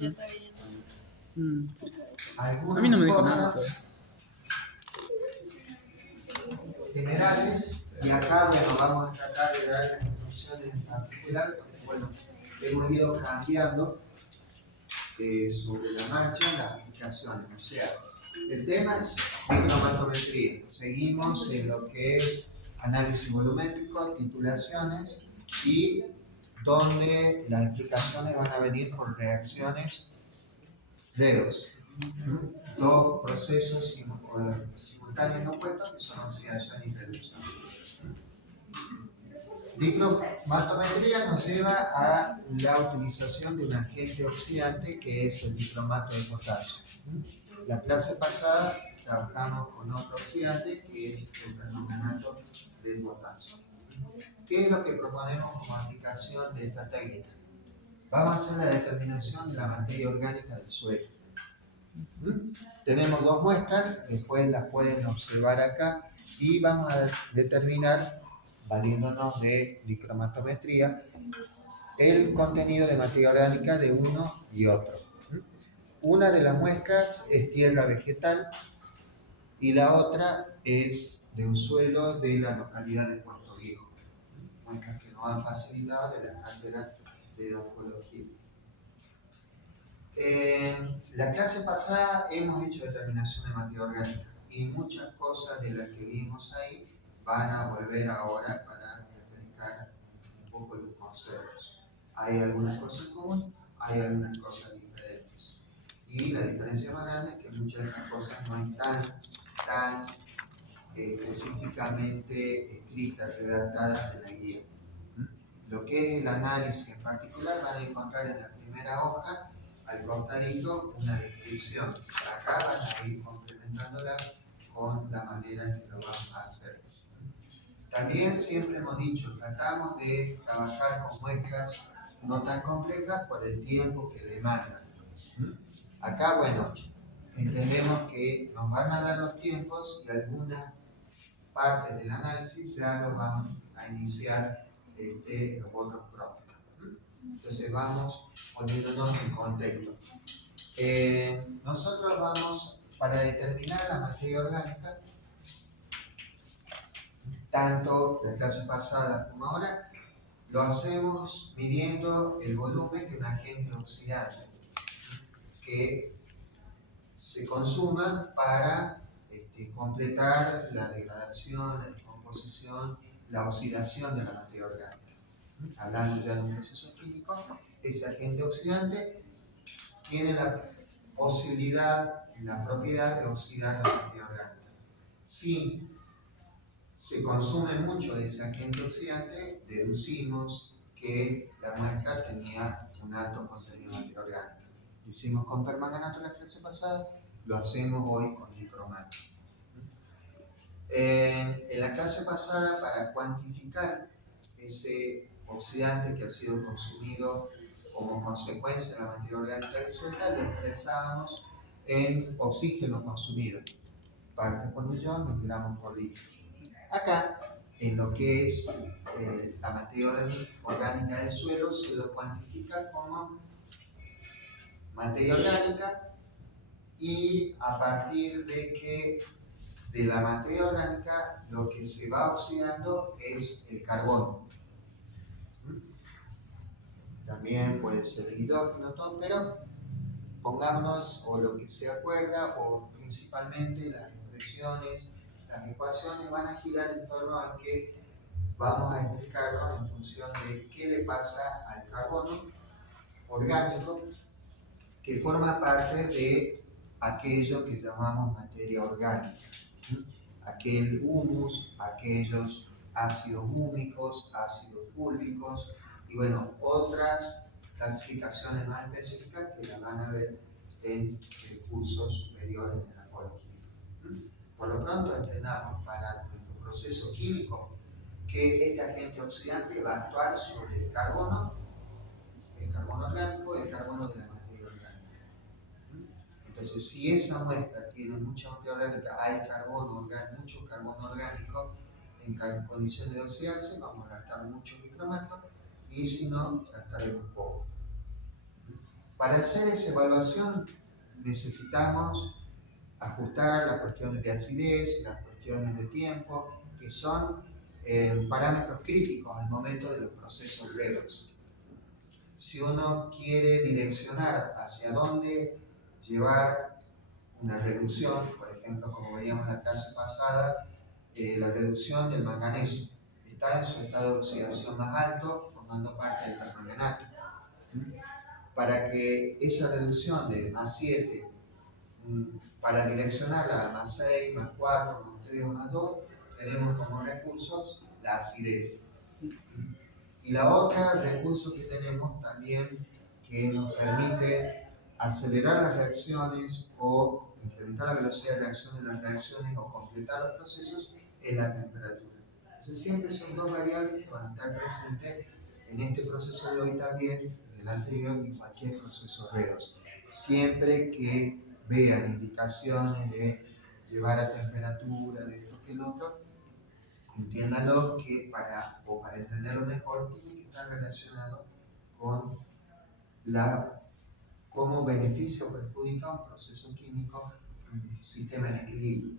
ya está bien. Sí. Algunas A mí no me dijo cosas nada todavía. generales, y acá, bueno, vamos a tratar de dar instrucciones en particular, porque, bueno, hemos ido cambiando sobre la marcha las aplicaciones, o sea, el tema es micromatometría. Seguimos en lo que es análisis volumétrico, titulaciones y donde las explicaciones van a venir por reacciones redox. Dos procesos simultáneos no opuestos que son oxidación y reducción. Dicromatometría nos lleva a la utilización de un agente oxidante que es el dicromato de potasio. La clase pasada trabajamos con otro oxidante que es el permanganato de potasio. ¿Qué es lo que proponemos como aplicación de esta técnica? Vamos a hacer la determinación de la materia orgánica del suelo. Tenemos dos muestras, después las pueden observar acá y vamos a determinar, valiéndonos de dicromatometría, el contenido de materia orgánica de uno y otro. Una de las muestras es tierra vegetal y la otra es de un suelo de la localidad de Puerto Viejo. Muestras que nos han facilitado de la cátedra de edafología. En la clase pasada hemos hecho determinación de materia orgánica y muchas cosas de las que vimos ahí van a volver ahora para refrescar un poco los conceptos. Hay algunas cosas comunes, hay algunas cosas diferentes. Y la diferencia más grande es que muchas de esas cosas no están tan específicamente escritas, redactadas en la guía. Lo que es el análisis en particular van a encontrar en la primera hoja al costadito una descripción. Acá van a ir complementándola con la manera en que lo vamos a hacer. También siempre hemos dicho, tratamos de trabajar con muestras no tan complejas por el tiempo que demandan. Acá, bueno, entendemos que nos van a dar los tiempos y algunas partes del análisis ya lo vamos a iniciar los otros profes. Entonces vamos poniéndonos en contexto. Nosotros vamos, para determinar la materia orgánica, tanto la clase pasada como ahora, lo hacemos midiendo el volumen de un agente oxidante que se consuma para completar la degradación, la descomposición, la oxidación de la materia orgánica. Hablando ya de un proceso químico, ese agente oxidante tiene la posibilidad, la propiedad de oxidar la materia orgánica. Si se consume mucho de ese agente oxidante, deducimos que la muestra tenía un alto contenido de materia orgánica. Lo hicimos con permanganato la clase pasada, lo hacemos hoy con dicromato. En la clase pasada, para cuantificar ese oxidante que ha sido consumido como consecuencia de la materia orgánica disuelta, lo expresábamos en oxígeno consumido, partes por millón, miligramos por litro. Acá, en lo que es la materia orgánica del suelo, se lo cuantifica como materia orgánica y a partir de que de la materia orgánica lo que se va oxidando es el carbono. También puede ser el hidrógeno, todo, pero pongámonos, o lo que se acuerda, o principalmente las expresiones, las ecuaciones van a girar en torno a que vamos a explicarlo en función de qué le pasa al carbono orgánico que forma parte de aquello que llamamos materia orgánica. Aquel humus, aquellos ácidos húmicos, ácidos fúlvicos y bueno, otras clasificaciones más específicas que las van a ver en el curso superior en la ecología. Por lo pronto entendamos para nuestro proceso químico que este agente oxidante va a actuar sobre el carbono orgánico y el carbono de la materia orgánica. Entonces, si esa muestra tiene mucha materia orgánica, hay mucho carbono orgánico en condiciones de oxidarse, vamos a gastar mucho micromato y si no, gastaremos poco. Para hacer esa evaluación necesitamos ajustar las cuestiones de acidez, las cuestiones de tiempo, que son parámetros críticos al momento de los procesos redox. Si uno quiere direccionar hacia dónde llevar una reducción, por ejemplo, como veíamos en la clase pasada, la reducción del manganeso está en su estado de oxidación más alto, formando parte del permanganato. Para que esa reducción de más 7, para direccionarla a más 6, más 4, más 3 o más 2, tenemos como recursos la acidez. Y la otra recurso que tenemos también que nos permite acelerar las reacciones o incrementar la velocidad de reacción de las reacciones o completar los procesos es la temperatura. Entonces siempre son dos variables que van a estar presentes en este proceso de hoy también, en el anterior y en cualquier proceso redox. Siempre que vean indicaciones de llevar a temperatura, de esto que el otro, entiéndalo que para entenderlo mejor tiene que estar relacionado con cómo beneficia o perjudica un proceso químico, un sistema en equilibrio.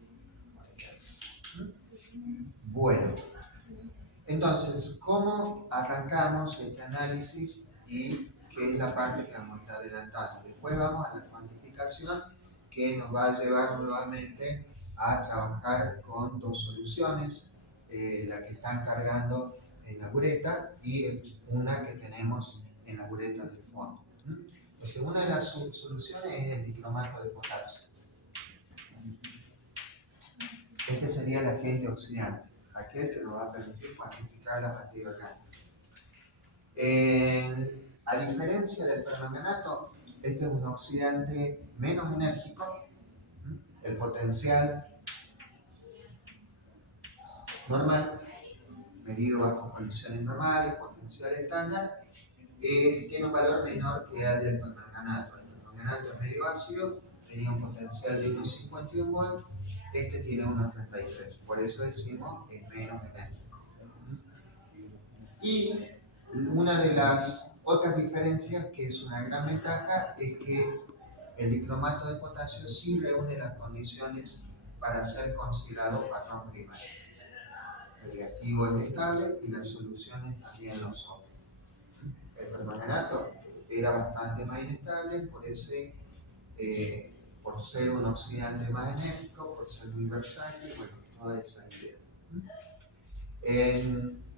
Bueno, entonces, ¿cómo arrancamos este análisis y qué es la parte que vamos a estar adelantando? Después vamos a la cuantificación que nos va a llevar nuevamente a trabajar con dos soluciones, la que están cargando en la bureta y una que tenemos en la bureta del fondo. Entonces, una de las soluciones es el dicromato de potasio. Este sería el agente oxidante, aquel que nos va a permitir cuantificar la materia orgánica. A diferencia del permanganato, este es un oxidante menos enérgico. El potencial normal, medido bajo condiciones normales, potencial estándar, tiene un valor menor que el del permanganato. El permanganato es medio ácido, tenía un potencial de 1,51 volts, este tiene 1,33, por eso decimos que es menos enérgico. Y una de las otras diferencias, que es una gran ventaja, es que el dicromato de potasio sí reúne las condiciones para ser considerado patrón primario. El reactivo es estable y las soluciones también lo son. El permanganato era bastante más inestable por ser un oxidante más enérgico, por ser muy versátil, bueno, toda esa idea.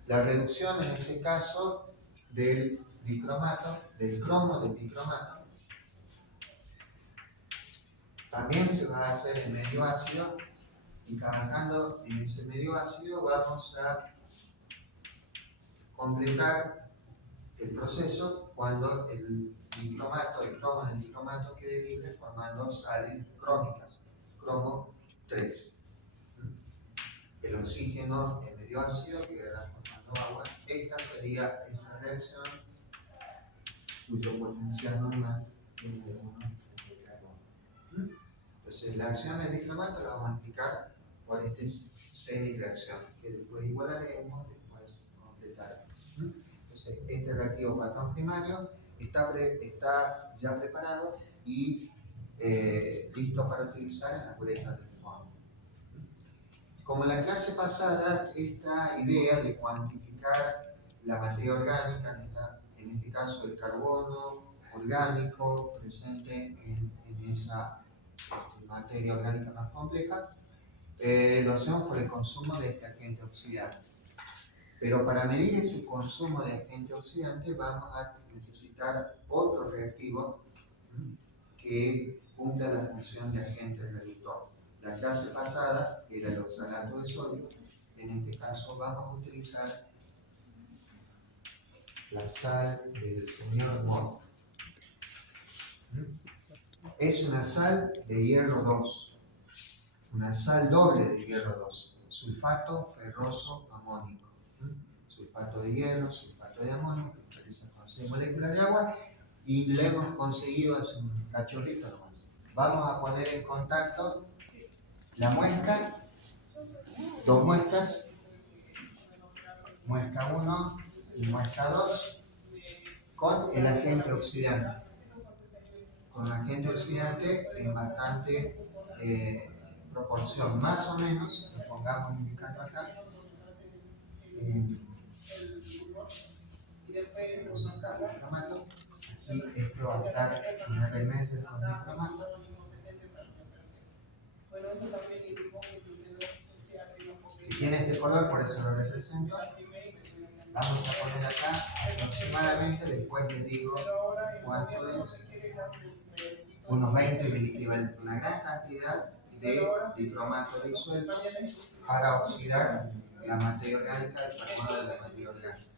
La reducción en este caso del dicromato, del cromo del dicromato, también se va a hacer en medio ácido, y trabajando en ese medio ácido vamos a completar el proceso cuando el cromo del dicromato quede libre formando sales crómicas, cromo 3. El oxígeno en medio ácido quedará formando agua. Esta sería esa reacción cuyo potencial normal es de 1 de carbono. Entonces la acción del dicromato la vamos a explicar por esta semi-reacción, que después igualaremos, después completaremos. Entonces este reactivo patrón primario está ya preparado y listo para utilizar en las buretas del fondo. Como en la clase pasada, esta idea de cuantificar la materia orgánica, en este caso el carbono orgánico presente en esa materia orgánica más compleja, lo hacemos por el consumo de este agente oxidante. Pero para medir ese consumo de agente oxidante vamos a necesitar otro reactivo que cumpla la función de agente reductor. La clase pasada era el oxalato de sodio. En este caso vamos a utilizar la sal del señor Mott. Es una sal de hierro 2, una sal doble de hierro 2, sulfato ferroso amónico. Sulfato de hierro, sulfato de amonio, que realiza con 6 moléculas de agua, y le hemos conseguido hace un cachorrito nomás. Vamos a poner en contacto la muesca, dos muescas, muesca 1 y muesca 2, con el agente oxidante. con agente oxidante en bastante proporción, más o menos, lo pongamos indicando acá. Vamos acá el dicromato. Aquí esto va a estar en RMS con dicromato. Y tiene este color, por eso lo represento. Vamos a poner acá aproximadamente, después les digo cuánto es, unos 20 miliequivalentes, una gran cantidad de dicromato disuelto para oxidar la materia orgánica, el carbono de la materia orgánica.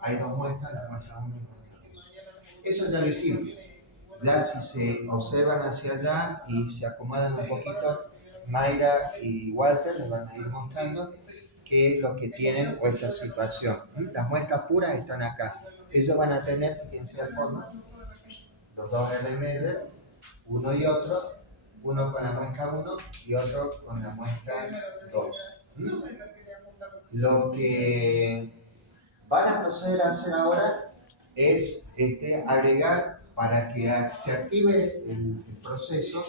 Hay dos muestras, la muestra 1 y la muestra 2. Eso ya lo hicimos. Ya si se observan hacia allá y se acomodan un poquito, Mayra y Walter les van a ir mostrando qué es lo que tienen o esta situación. Las muestras puras están acá. Ellos van a tener, fíjense al fondo, los dos RMS, uno y otro, uno con la muestra 1 y otro con la muestra 2. Lo que van a proceder a hacer ahora es agregar, para que se active el proceso,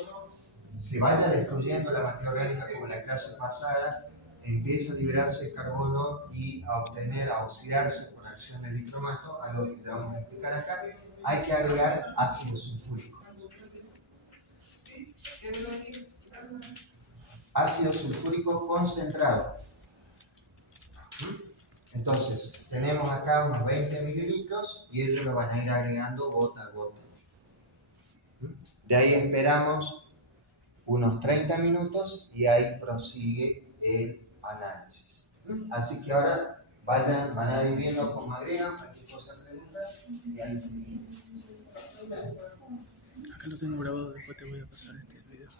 se vaya destruyendo la materia orgánica como en la clase pasada, empieza a liberarse el carbono y a obtener, a oxidarse por acción del dicromato, algo que te vamos a explicar acá. Hay que agregar ácido sulfúrico. Ácido sulfúrico concentrado. Entonces, tenemos acá unos 20 mililitros y ellos lo van a ir agregando gota a gota. De ahí esperamos unos 30 minutos y ahí prosigue el análisis. Así que ahora van a ir viendo cómo agregan, cualquier cosa pregunta y ahí seguimos. Acá lo tengo grabado, después te voy a pasar este video.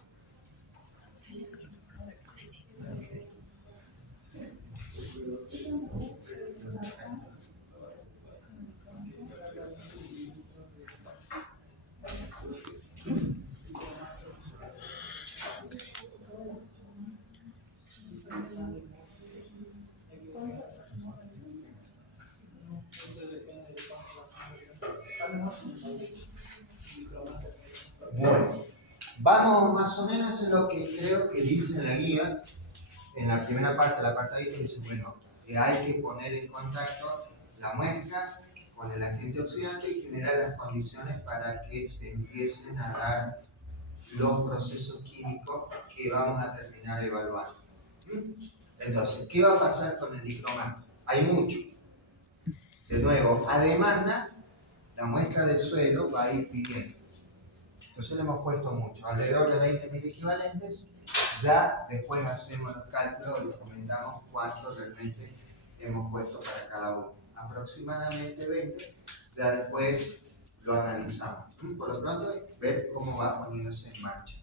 Bueno, vamos más o menos en lo que creo que dice en la guía, en la primera parte, la parte que dice, bueno, que hay que poner en contacto la muestra con el agente oxidante y generar las condiciones para que se empiecen a dar los procesos químicos que vamos a terminar evaluando. Entonces, ¿qué va a pasar con el dicromato? Hay mucho. De nuevo, a demanda, la muestra del suelo va a ir pidiendo. Entonces le hemos puesto mucho, alrededor de 20 mil equivalentes. Ya después hacemos los cálculos y comentamos cuánto realmente hemos puesto para cada uno. Aproximadamente 20, ya después lo analizamos. Por lo pronto, ver cómo va poniéndose en marcha.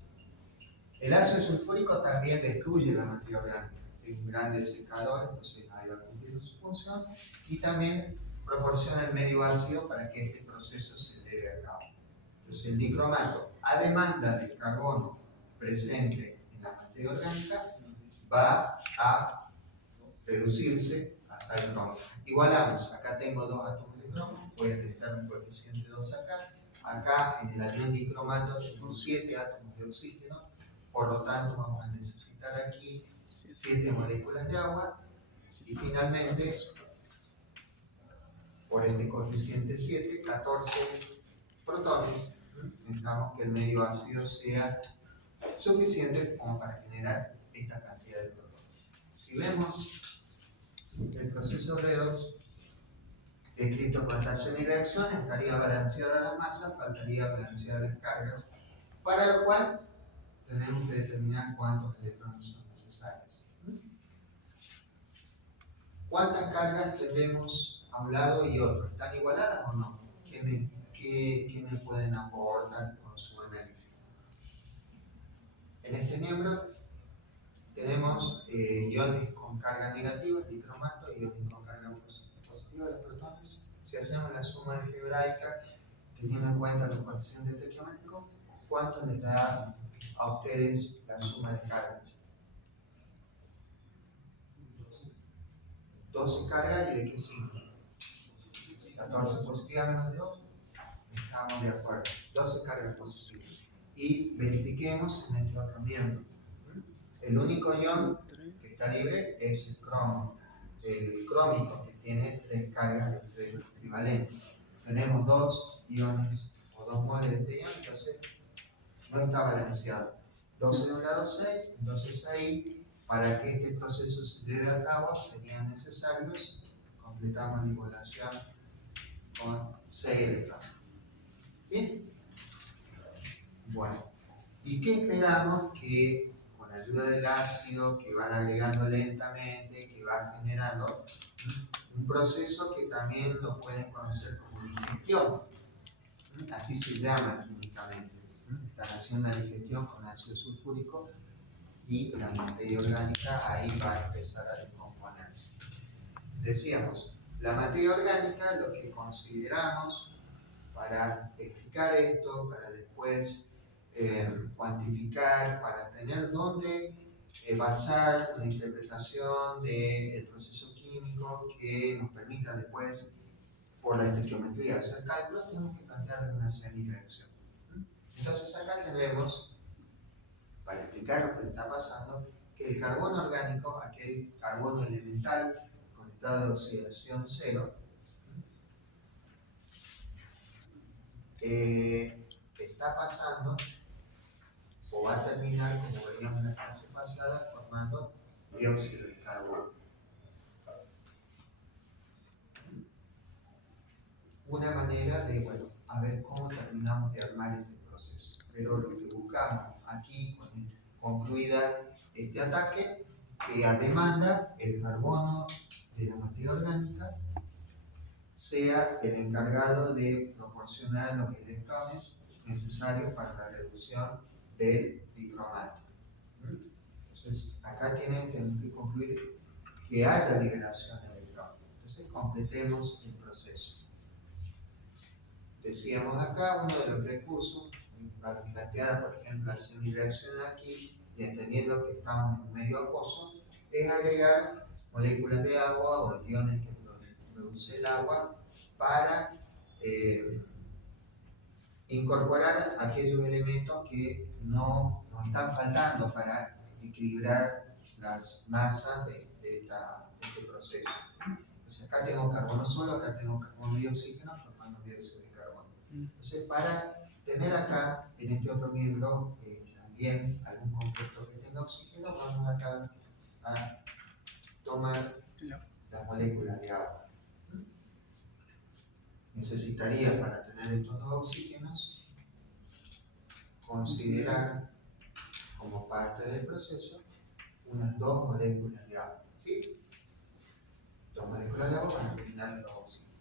El ácido sulfúrico también destruye la materia orgánica. Es un gran desecador, entonces ahí va cumpliendo su función. Y también proporciona el medio ácido para que este proceso se lleve a cabo. Entonces el dicromato, a demanda del carbono presente en la materia orgánica, va a reducirse a sal cromo. Igualamos, acá tengo dos átomos de cromo, voy a necesitar un coeficiente 2 acá. Acá en el anión dicromato tengo 7 átomos de oxígeno, por lo tanto vamos a necesitar aquí 7 moléculas de agua y finalmente, por este coeficiente 7, 14 protones. Necesitamos que el medio ácido sea suficiente como para generar esta cantidad de protones. Si vemos el proceso redox descrito con estación y reacción, estaría balanceada la masa, faltaría balancear las cargas, para lo cual tenemos que determinar cuántos electrones son necesarios. ¿Cuántas cargas tendremos a un lado y otro? ¿Están igualadas o no? ¿Qué me pueden aportar con su análisis? En este miembro tenemos iones con carga negativa, el dicromato, y iones con carga positiva, los protones. Si hacemos la suma algebraica, teniendo en cuenta los coeficientes estequiométricos, ¿cuánto les da a ustedes la suma de cargas? 12 cargas, ¿y de qué signo? 14 positiva menos 2. Estamos de acuerdo. 12 cargas positivas. Y verifiquemos en este otro miembro. El único ion que está libre es el crómico, que tiene 3 cargas de equivalentes. Tenemos 2 iones o 2 moles de este ion, entonces no está balanceado. 12 de un lado 6, entonces ahí, para que este proceso se lleve a cabo, serían necesarios, completamos la igualación con 6 electrones. ¿Bien? Bueno, ¿y qué esperamos? Que con la ayuda del ácido, que van agregando lentamente, que va generando un proceso que también lo pueden conocer como digestión, así se llama químicamente. Están haciendo una digestión con ácido sulfúrico y la materia orgánica ahí va a empezar a descomponerse. Decíamos, la materia orgánica, lo que consideramos para explicar esto, para después cuantificar, para tener dónde basar la interpretación del proceso químico que nos permita después, por la estequiometría, hacer cálculos, tenemos que plantear una semireacción. Entonces acá tenemos, para explicar lo que está pasando, que el carbono orgánico, aquel carbono elemental con estado de oxidación cero, está pasando o va a terminar, como veíamos en la clase pasada, formando dióxido de carbono. Una manera de, bueno, a ver cómo terminamos de armar este proceso. Pero lo que buscamos aquí, con concluida este ataque, que a demanda el carbono de la materia orgánica sea el encargado de proporcionar los electrones necesarios para la reducción del dicromato. Entonces, acá tenemos que concluir que haya liberación de electrones. Entonces, completemos el proceso. Decíamos acá, uno de los recursos, planteada por ejemplo la semireacción aquí, y entendiendo que estamos en un medio acuoso, es agregar moléculas de agua o los iones que produce el agua para incorporar aquellos elementos que nos están faltando para equilibrar las masas de este proceso. Entonces acá tengo carbono solo, acá tengo carbono y oxígeno formando dióxido de carbono. Entonces para tener acá, en este otro miembro, también algún compuesto que tenga oxígeno, vamos acá a tomar las moléculas de agua. Necesitaría, para tener estos dos oxígenos, considerar como parte del proceso unas 2 moléculas de agua. ¿Sí? 2 moléculas de agua van a eliminar los oxígenos.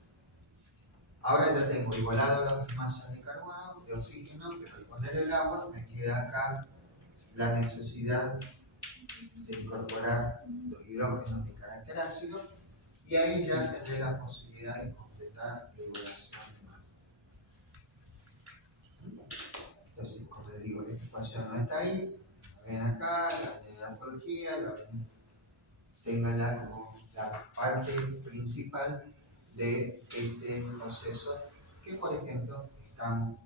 Ahora ya tengo igualado las masas de carbono, de oxígeno, pero al poner el agua me queda acá la necesidad de incorporar los hidrógenos de carácter ácido y ahí ya tendré la posibilidad de completar la igualación de masas. Entonces, como les digo, esta ecuación no está ahí, la ven acá, la ven en la antología, la ven, ténganla como la parte principal de este proceso que, por ejemplo, estamos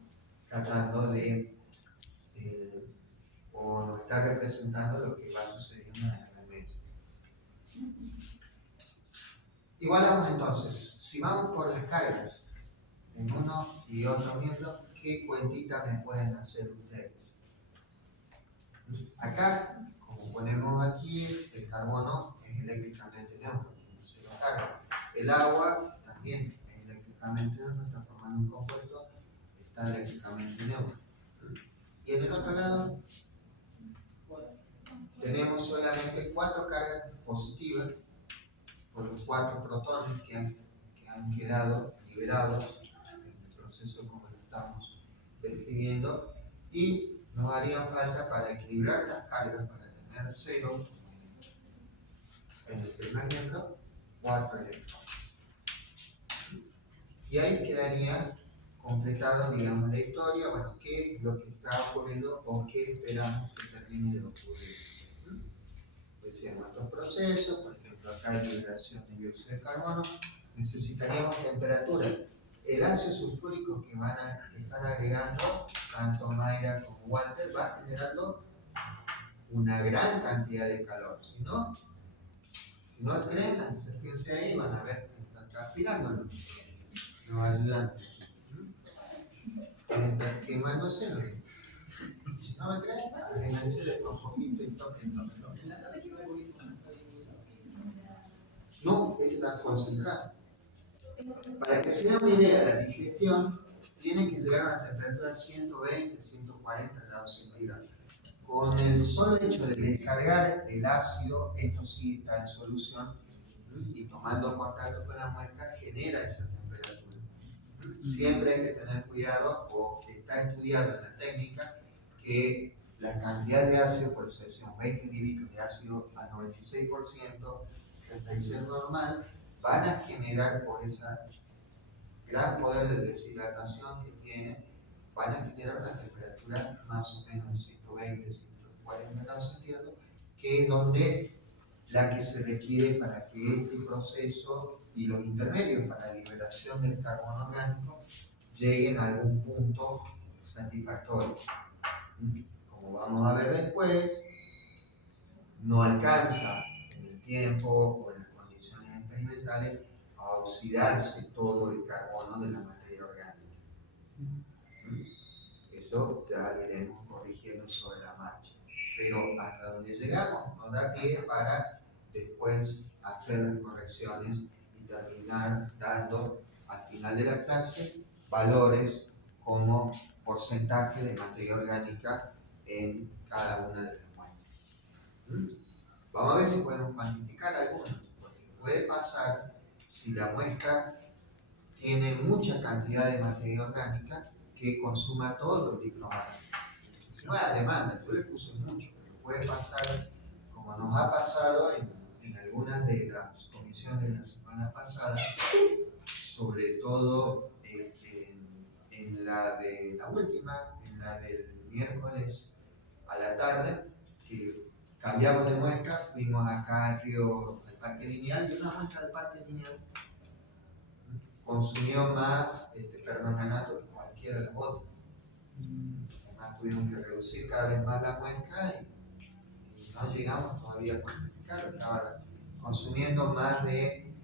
tratando de o nos está representando lo que va sucediendo en la mesa. Igualamos entonces, si vamos por las cargas en uno y otro miembro, ¿qué cuentita me pueden hacer ustedes? Acá, como ponemos aquí, el carbono es eléctricamente neutro, se lo carga. El agua también es eléctricamente neutro, está formando un compuesto, está eléctricamente neutro. Y en el otro lado, tenemos solamente 4 cargas positivas por los 4 protones que han quedado liberados en el proceso como lo estamos describiendo, y nos harían falta para equilibrar las cargas, para tener 0 en el primer miembro, 4 electrones. Y ahí quedaría completado, digamos, la historia, bueno, qué es lo que está ocurriendo o qué esperamos que termine de ocurrir. Decíamos estos procesos, por ejemplo, acá hay liberación de dióxido de carbono, necesitaríamos temperatura. el ácido sulfúrico que están agregando, tanto Mayra como Walter, va generando una gran cantidad de calor. Si no creen, acérquense ahí, van a ver que están transpirando, nos ayudan. Están quemándose, ¿no? Si no me creen, agréguense un poquito y toquen. No, es la concentrada. Para que se den una idea, la digestión tiene que llegar a una temperatura de 120, 140 grados centígrados. Con el solo hecho de descargar el ácido, esto sí está en solución, y tomando contacto con la muestra genera esa temperatura. Siempre hay que tener cuidado, o está estudiado en la técnica, que la cantidad de ácido, por eso decimos 20 mililitros de ácido al 96%, el ser normal, van a generar por esa gran poder de deshidratación que tiene, van a generar una temperatura más o menos de 120, 140 grados centígrados, que es donde la que se requiere para que este proceso y los intermedios para la liberación del carbono orgánico lleguen a algún punto satisfactorio. Como vamos a ver después, no alcanza en el tiempo o en las condiciones experimentales a oxidarse todo el carbono de la materia orgánica. Eso ya lo iremos corrigiendo sobre la marcha. Pero hasta donde llegamos nos da pie para después hacer las correcciones y terminar dando al final de la clase valores como porcentaje de materia orgánica en cada una de las muestras. Vamos a ver si podemos cuantificar algunas, porque puede pasar si la muestra tiene mucha cantidad de materia orgánica que consuma todo el dicromato. Si no hay demanda, yo le puse mucho, pero puede pasar, como nos ha pasado en algunas de las comisiones de la semana pasada, sobre todo en la de la última, en la del miércoles a la tarde, que cambiamos de muestra, fuimos acá al Parque Lineal, y una muestra del Parque Lineal consumió más permanganato que cualquiera de las otras. Además tuvimos que reducir cada vez más la muestra y no llegamos todavía a cuantificar, estaba consumiendo más de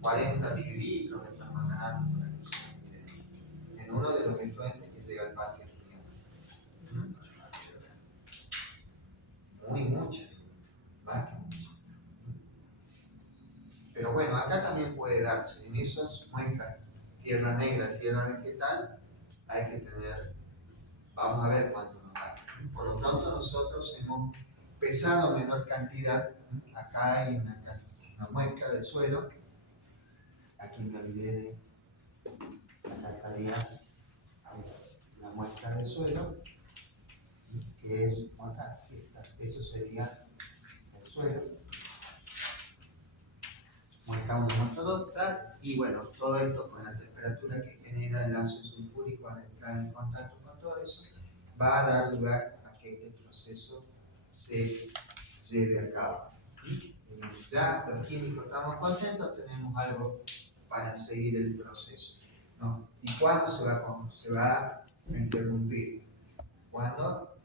40 mililitros de permanganato en uno de los efluentes que llega al Parque Lineal. Muy mucha, más que mucha. Pero bueno, acá también puede darse, en esas muestras, tierra negra, tierra vegetal, hay que tener, vamos a ver cuánto nos da. Por lo pronto nosotros hemos pesado menor cantidad, acá hay una muestra del suelo, aquí me olvidé de acá estaría la muestra del suelo, que es acá, sí, eso sería el suelo. Muestra 1, muestra 2, tal, y bueno, todo esto con la temperatura que genera el ácido sulfúrico al estar en contacto con todo eso, va a dar lugar a que este proceso se lleve a cabo. Ya los químicos estamos contentos, tenemos algo para seguir el proceso, ¿no? ¿Y cuándo se va a interrumpir? Cuando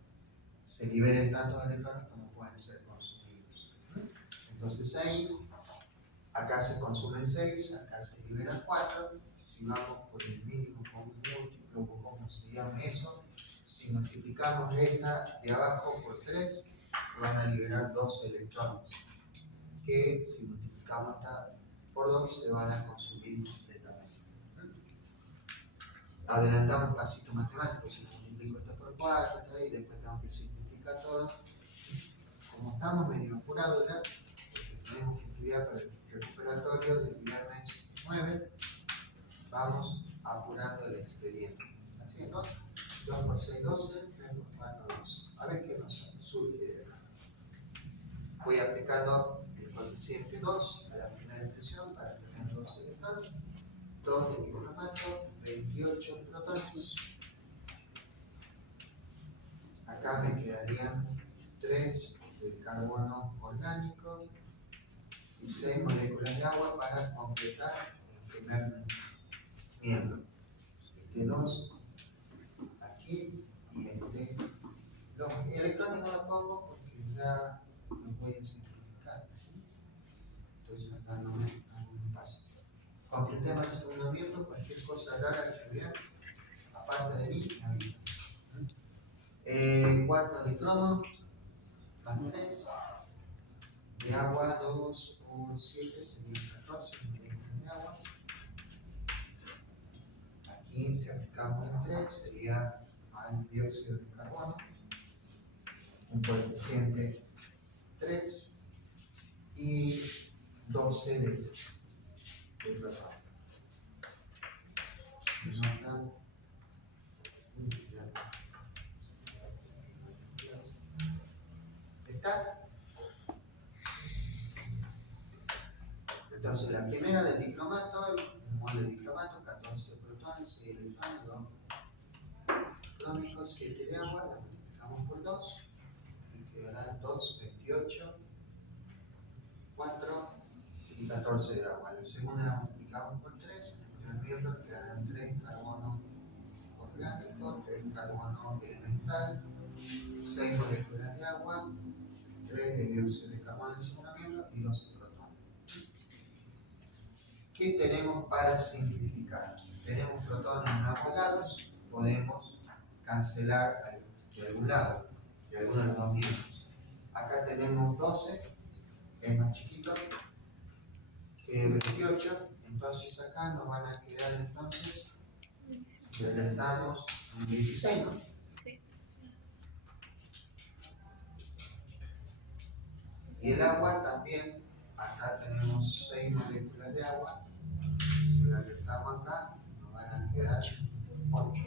se liberen tantos electrones como pueden ser consumidos. Entonces ahí, acá se consumen 6, acá se liberan 4. Si vamos por el mínimo común múltiplo, o como se llama eso, si multiplicamos esta de abajo por 3, van a liberar 2 electrones, que si multiplicamos esta por 2 se van a consumir completamente. Adelantamos un pasito matemático, si multiplico esto por 4, y después tengo que simplificar todo. Como estamos medio apurados ya, porque tenemos que estudiar para el recuperatorio del viernes 9, vamos apurando el expediente. Así que, ¿no? 2 por 6, 12, 3 por 4, 12. A ver qué nos surge de acá. Voy aplicando el coeficiente 2 a la primera expresión para tener 2 electrones, 2 de dicromato, 28 protones. Acá me quedarían 3 de carbono orgánico y 6 moléculas de agua para completar el primer miembro. Este 2 aquí y este. Los electrones no los pongo porque ya los voy a simplificar. Entonces acá no me pasa. Completemos el segundo miembro, cualquier cosa rara que vean, aparte de mí, me avisa. 4 de cromo, más 3. De agua, 2 por 7 sería 14 mililitros de agua. Aquí si aplicamos el 3 sería al dióxido de carbono, un coeficiente 3 y 12 de protón. ¿Está? Entonces la primera del dicromato, un mol de dicromato, 14 protones, 6 electrones, 2 crómicos, 7 de agua, la multiplicamos por 2 y quedarán 2, 28, 4 y 14 de agua. La segunda la multiplicamos por 3, en el primer miembro quedarán 3 carbono orgánico, 3 carbono elemental, 6 moléculas de agua, 3 de dióxido de carbono en el segundo miembro y 12 protones. ¿Qué tenemos para simplificar? Tenemos protones en ambos lados, podemos cancelar de algún lado, de alguno de los dos miembros. Acá tenemos 12, es más chiquito que 28, entonces acá nos van a quedar entonces, si le restamos un 16, ¿no? Sí. Y el agua también, acá tenemos 6 moléculas de agua, si la restamos acá, nos van a quedar 8.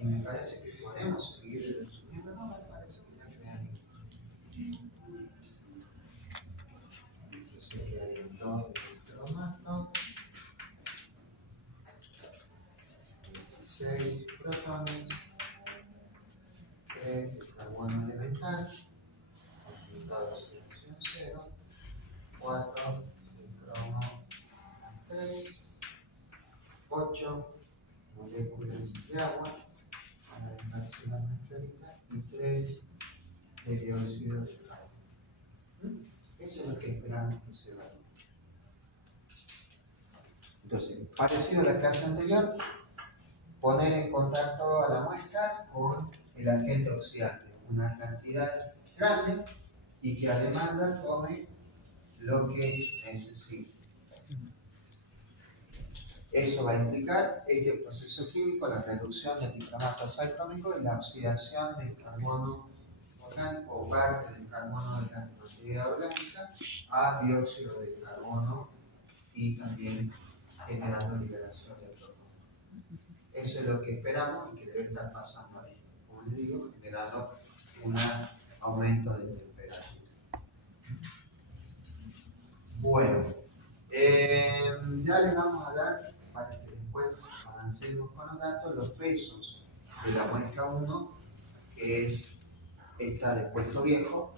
Y me parece que podemos seguir resumiendo, no, me parece que ya quedan. Entonces quedarían 2 de cromato, 16 protones, 3 de carbono elemental, resultados de acción 0, 4 de cromo más 3, 8 moléculas de agua, para dejarse la más clarita, y 3 de dióxido de carbono. Eso es lo que esperamos que se vaya. Entonces, parecido a la clase anterior, poner en contacto a la muestra con el agente oxidante, una cantidad grande y que a demanda tome lo que necesite. Eso va a implicar este proceso químico, la reducción del dicromato sacrómico y la oxidación del carbono orgánico o parte del carbono de la proteína orgánica a dióxido de carbono y también generando liberación de protones. Eso es lo que esperamos y que debe estar pasando ahí. Como les digo, generando un aumento de temperatura. Bueno, ya les vamos a dar, para que después avancemos con los datos, los pesos de la muestra 1, que es esta de puesto viejo.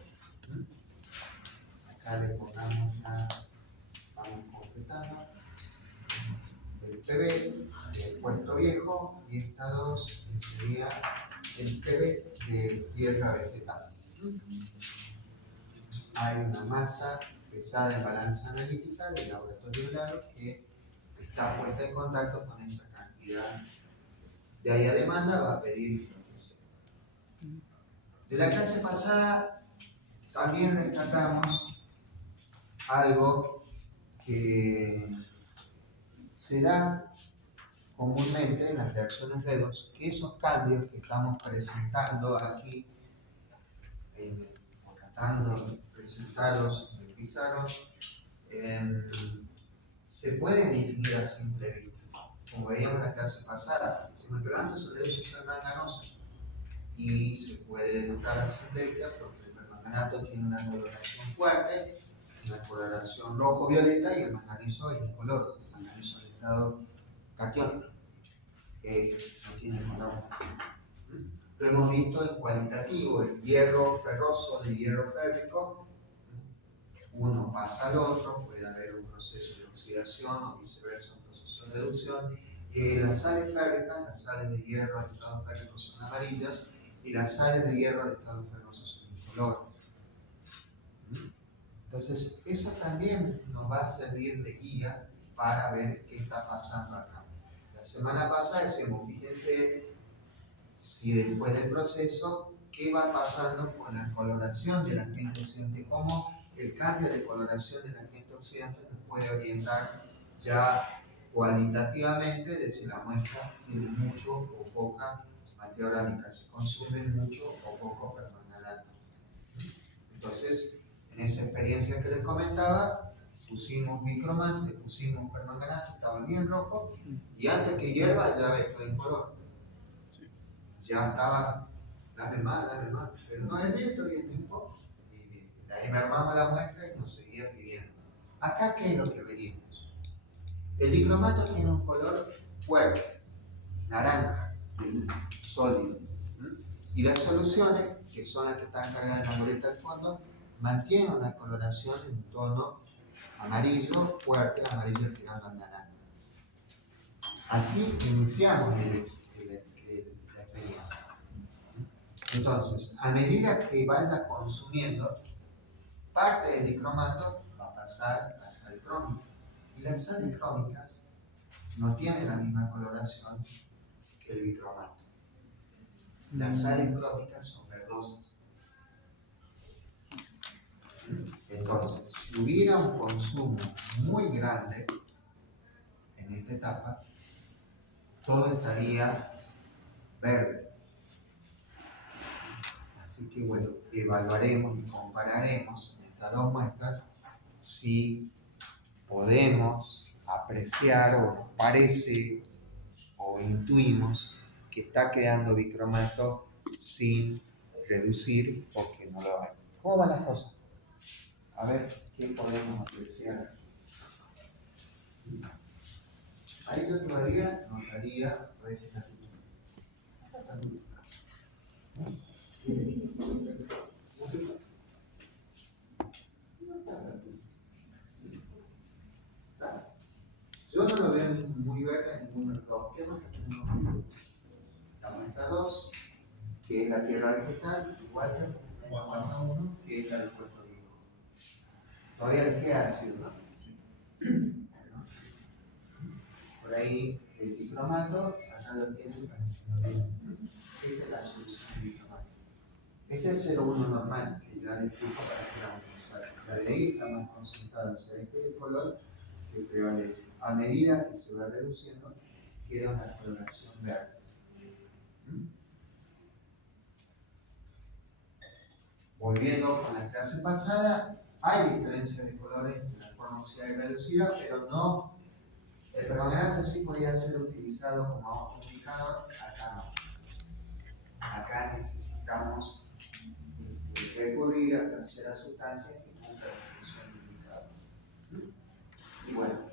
Acá le pongamos la, vamos completando, el PB del puesto viejo y esta 2 que sería el PB de tierra vegetal. Hay una masa pesada en balanza analítica del laboratorio de Laro que está puesta en contacto con esa cantidad. De ahí a demanda va a pedir lo que sea. De la clase pasada también rescatamos algo que se da comúnmente en las reacciones redox, que esos cambios que estamos presentando aquí, o tratando de presentarlos en el pizarro, se pueden distinguir a simple vista. Como veíamos en la clase pasada, si me pregunto sobre ellos ser manganosa y se puede detectar a simple vista porque el permanganato tiene una coloración fuerte, una coloración rojo-violeta y el manganeso es incoloro, el manganeso en estado catiónico, no tiene color. Lo hemos visto en cualitativo, el hierro ferroso del hierro férrico uno pasa al otro, puede haber un proceso de oxidación o viceversa, un proceso de reducción. Las sales férricas, las sales de hierro al estado férrico son amarillas y las sales de hierro al estado ferroso son incolores. Entonces, eso también nos va a servir de guía para ver qué está pasando acá. La semana pasada decíamos, fíjense si después del proceso, qué va pasando con la coloración del agente oxidante, cómo el cambio de coloración del agente oxidante nos puede orientar ya cualitativamente de si la muestra tiene mucho o poca materia orgánica, si consume mucho o poco permanganato. Entonces, en esa experiencia que les comentaba, pusimos microman, le pusimos permanganato, estaba bien rojo, y antes que hierva ya ves todo incolor. Ya estaba, dame más, pero no es bien, todavía no importa. Y de ahí mermamos la muestra y nos seguía pidiendo. Acá, ¿qué es lo que veríamos? El dicromato tiene un color fuerte, naranja, sólido. Y las soluciones, que son las que están cargadas en la boleta al fondo, mantienen una coloración en un tono amarillo fuerte, amarillo tirando al naranja. Así iniciamos la experiencia. Entonces, a medida que vaya consumiendo, parte del dicromato va a pasar a sal crómica. Y las sales crómicas no tienen la misma coloración que el bicromato. Las sales crómicas son verdosas. Entonces, si hubiera un consumo muy grande en esta etapa, todo estaría verde. Así que bueno, evaluaremos y compararemos estas dos muestras si podemos apreciar o nos parece o intuimos que está quedando bicromato sin reducir o que no lo hay. ¿Cómo van las cosas? A ver, ¿qué podemos apreciar? Ahí yo todavía notaría, a ver si está yo no lo veo muy verde en ningún mercado. ¿Qué más que tenemos? La muestra 2, que es la tierra vegetal, igual que la muestra 1, que es la del puesto viejo. Todavía les queda ácido, ¿no? Por ahí el dicromato, acá lo tienen para que lo vean. Esta es la solución del dicromato. Este es el 0,1 normal, que ya les explico para que la vamos a usar. La de ahí está más concentrada, o sea, este es el color que prevalece. A medida que se va reduciendo, queda una coloración verde. Volviendo con la clase pasada, hay diferencias de colores en la forma oxidada y reducida, pero no. El permanganato sí podría ser utilizado como autoindicador, acá no. Acá necesitamos recurrir a terceras sustancias que cumplan la función de indicadores. Y bueno,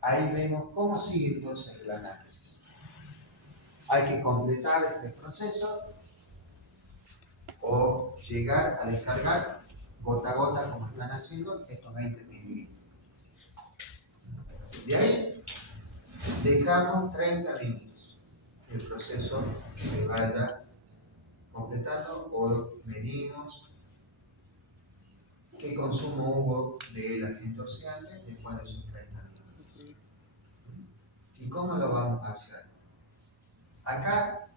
ahí vemos cómo sigue entonces el análisis. Hay que completar este proceso o llegar a descargar gota a gota, como están haciendo, estos 20 mililitros. De ahí dejamos 30 minutos que el proceso se vaya completando o medimos qué consumo hubo del agente oxidante después de esos 30 minutos. ¿Y cómo lo vamos a hacer? Acá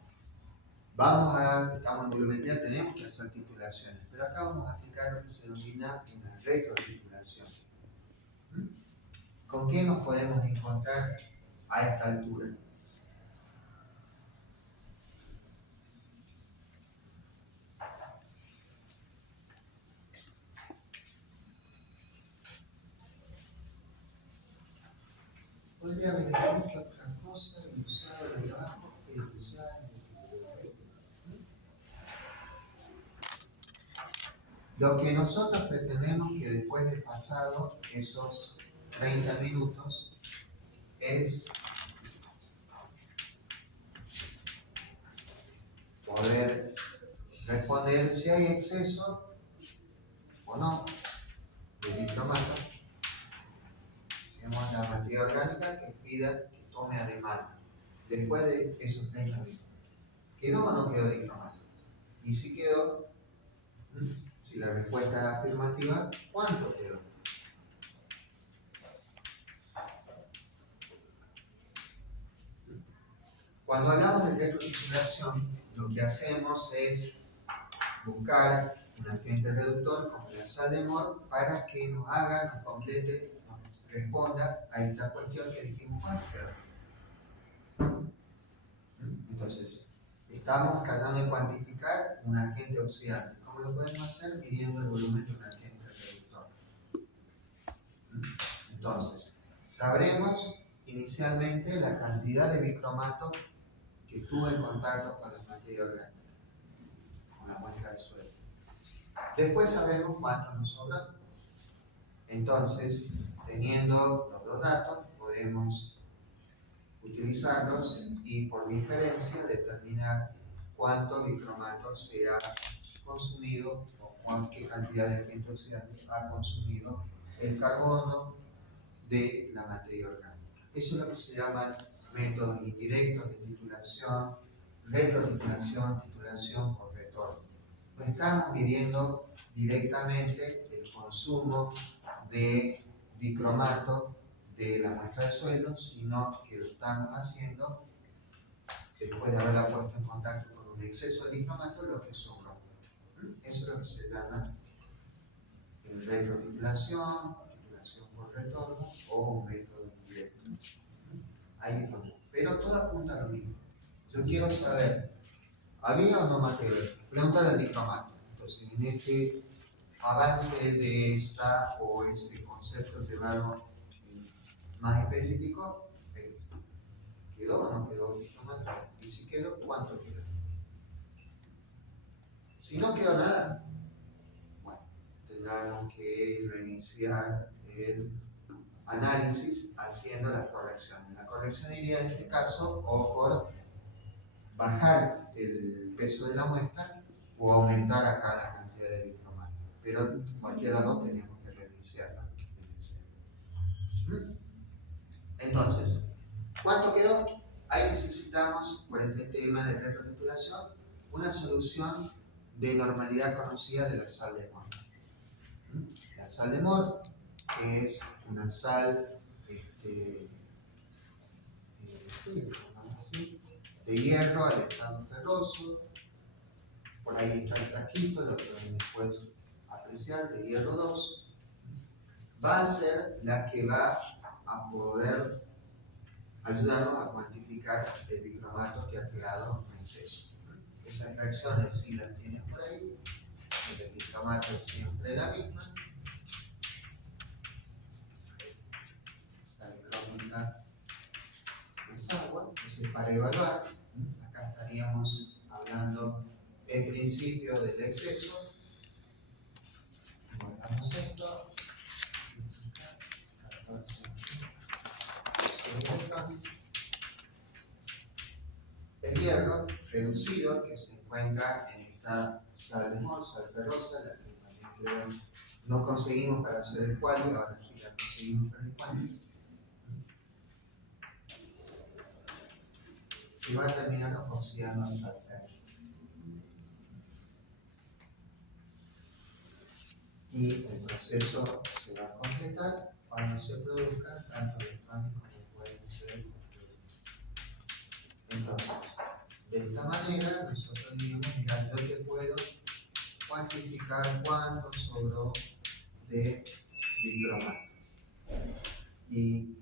estamos en volumetría, tenemos que hacer titulaciones, pero acá vamos a aplicar lo que se denomina una retrotitulación. ¿Con qué nos podemos encontrar a esta altura? Podría haber hecho otra cosa y usado el debajo que usar lo que nosotros pretendemos que después de pasado esos 30 minutos es poder responder si hay exceso o no de bicromato, hacemos la materia orgánica que pida que tome a demanda después de esos 30 minutos. ¿Quedó o no quedó bicromato? Y si quedó, si la respuesta es afirmativa, ¿cuánto quedó? Cuando hablamos de retrotitulación, lo que hacemos es buscar un agente reductor como la sal de Mohr para que nos haga, nos complete, nos responda a esta cuestión que dijimos cuánto quedó. Entonces, estamos tratando de cuantificar un agente oxidante. ¿Cómo lo podemos hacer? Midiendo el volumen de un agente reductor. Entonces, sabremos inicialmente la cantidad de bicromato que tuvo en contacto con la materia orgánica, con la muestra del suelo. Después sabemos cuánto nos sobra. Entonces, teniendo los dos datos, podemos utilizarlos y por diferencia determinar cuánto bicromato se ha consumido o qué cantidad de agente oxidante ha consumido el carbono de la materia orgánica. Eso es lo que se llaman métodos indirectos de titulación, retrotitulación, titulación por retorno. No estamos midiendo directamente el consumo de bicromato de la muestra del suelo, sino que lo estamos haciendo después de haberla puesto en contacto con un exceso de bicromato, lo que sobró. Eso es lo que se llama retrotitulación, titulación por retorno o un método indirecto. Ahí estamos. Pero todo apunta a lo mismo. Yo quiero saber, ¿había o no materia? Pregunta del bicromato. Entonces, en ese avance de esta o ese concepto llevado más específico, ¿quedó o no quedó bicromato? Y si quedó, ¿cuánto quedó? Si no quedó nada, bueno, tendremos que reiniciar el análisis haciendo las correcciones. La corrección iría en este caso o por bajar el peso de la muestra o aumentar acá la cantidad de bicromato. Pero cualquiera de los dos teníamos que reiniciarla. Entonces, ¿cuánto quedó? Ahí necesitamos, por este tema de retrotitulación, una solución de normalidad conocida de la sal de Mohr. La sal de Mohr es una sal de hierro al estado ferroso. Por ahí está el frasquito, lo que después apreciar, de hierro 2. Va a ser la que va a poder ayudarnos a cuantificar el bicromato que ha quedado en exceso. Esas reacciones sí las tienes por ahí. El bicromato es siempre la misma. Sal crónica es agua. Entonces, para evaluar, acá estaríamos hablando en principio del exceso. Guardamos esto. 14. El hierro reducido que se encuentra en esta sal de Mohr, sal ferrosa, la que también creo no conseguimos para hacer el cuadro, ahora sí la conseguimos para el cuadro. Se va a terminar oxidando a sal ferro. Y el proceso se va a completar cuando se produzcan tanto electrones como pueden ser. Entonces, de esta manera, nosotros diríamos, mira, yo te puedo cuantificar cuánto sobró de bicromato. Y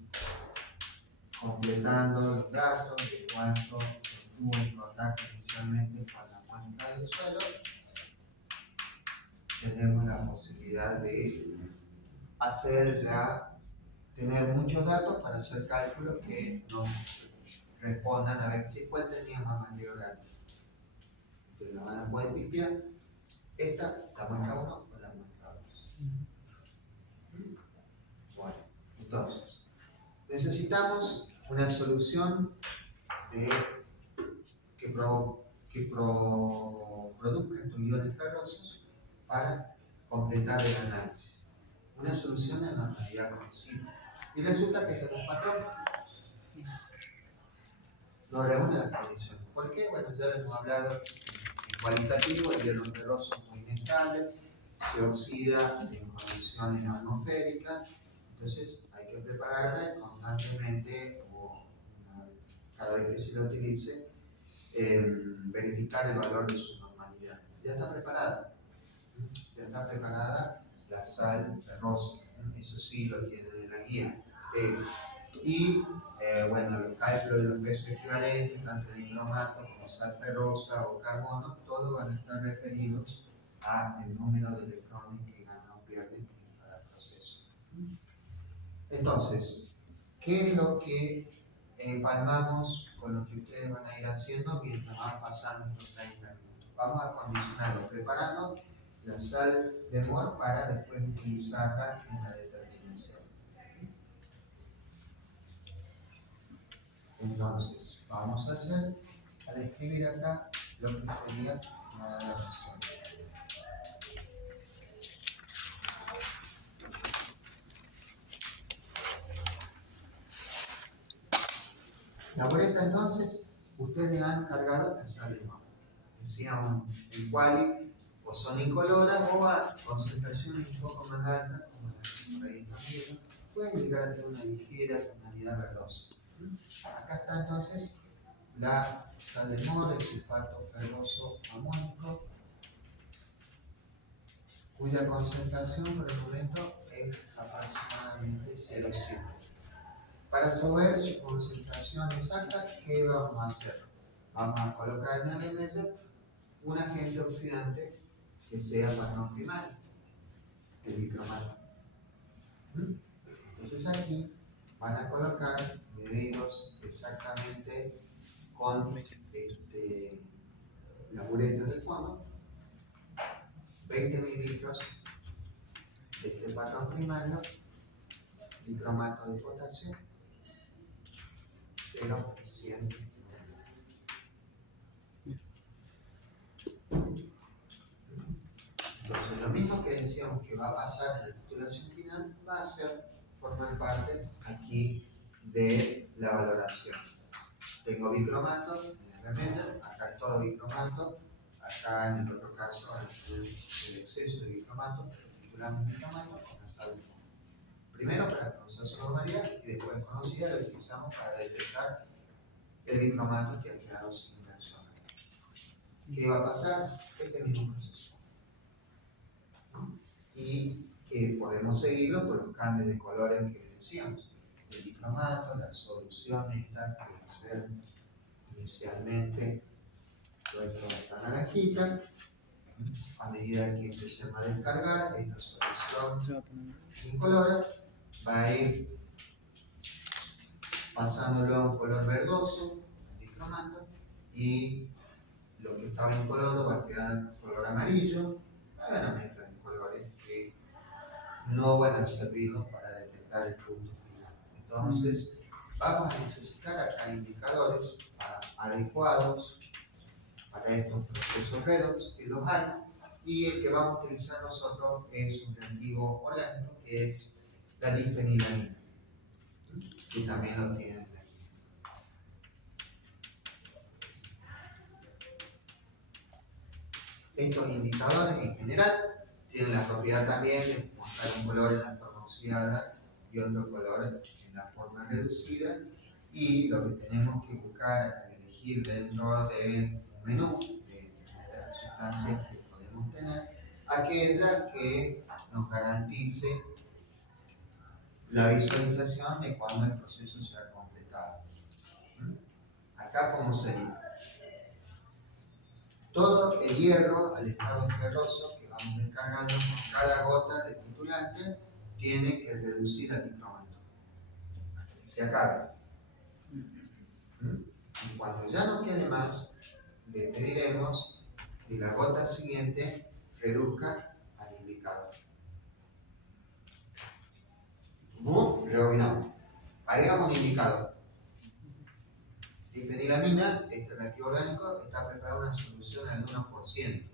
completando los datos de cuánto estuvo en contacto inicialmente con la muestra del suelo, tenemos la posibilidad de tener muchos datos para hacer cálculos que nos respondan a ver cuál tenía más materia orgánica. Entonces la van a poder pipiar. Esta, la muestra 1 o la muestra 2. Bueno, entonces, necesitamos una solución que produzca estos iones ferrosos para completar el análisis. una solución en normalidad conocida. Y resulta que este es un patrón. No reúne las condiciones. ¿Por qué? Bueno, ya lo hemos hablado en cualitativo, el hielo ferroso es muy inestable, se oxida en condiciones atmosféricas, entonces hay que prepararla constantemente o cada vez que se la utilice, verificar el valor de su normalidad. Ya está preparada. Ya está preparada la sal ferrosa. Eso sí lo tienen en la guía. Y bueno, los cálculos de los pesos equivalentes, tanto de cromato como sal ferrosa o carbono, todos van a estar referidos al número de electrones que ganan o pierden en cada proceso. Entonces, ¿qué es lo que palmamos con lo que ustedes van a ir haciendo mientras van pasando estos 30 minutos? Vamos a condicionarlo, preparando la sal de mol para después utilizarla en la determinación. Entonces, vamos a hacer, al escribir acá, lo que sería la relación. La boleta entonces, ustedes han cargado la sal de mol. Decíamos, el quali o son incoloras o a concentraciones un poco más altas, como las que por ahí están viendo, pueden llegar a tener una ligera tonalidad verdosa. Acá está entonces la sal de mol, el sulfato ferroso amónico, cuya concentración por el momento es aproximadamente 0,7. Para saber su concentración exacta, ¿qué vamos a hacer? Vamos a colocar en el remesa un agente oxidante que sea patrón primario, el bicromato. Entonces aquí van a colocar, medirlos exactamente con la bureta del fondo, 20 mililitros de este patrón primario, bicromato de potasio, 0,100. Entonces, lo mismo que decíamos que va a pasar en la titulación final, va a ser formar parte aquí de la valoración. Tengo bicromato en el remesa, acá todo bicromato, acá en el otro caso el exceso de bicromato, titulamos bicromato con la sal de mol. Primero para conocer su normalidad y después conocida lo utilizamos para detectar el bicromato que ha quedado sin reacción. ¿Qué va a pasar? Este mismo proceso. Y que podemos seguirlo por los cambios de colores que decíamos. El bicromato, la solución esta que va a ser inicialmente esta naranjita, a medida que empecemos a descargar esta solución incolora, va a ir pasándolo a un color verdoso, el bicromato, y lo que estaba incoloro va a quedar color amarillo. Hay una mezcla de colores que no van a servirnos para detectar el punto final. Entonces, vamos a necesitar acá indicadores adecuados para estos procesos redox, que los hay, y el que vamos a utilizar nosotros es un reactivo orgánico, que es la difenilamina, que también lo tienen aquí. Estos indicadores en general tienen la propiedad también de mostrar un color en la forma oxidada y otro color en la forma reducida, y lo que tenemos que buscar al elegir dentro de un menú de las sustancias que podemos tener, aquella que nos garantice la visualización de cuando el proceso se ha completado. Acá, ¿cómo sería? Todo el hierro al estado ferroso que vamos descargando con cada gota de titulante tiene que reducir al bicromato hasta que se acabe. Y cuando ya no quede más, le pediremos que la gota siguiente reduzca al indicado. Rebobinamos. Agregamos un indicador. Difenilamina, este reactivo orgánico, está preparado una solución al 1%.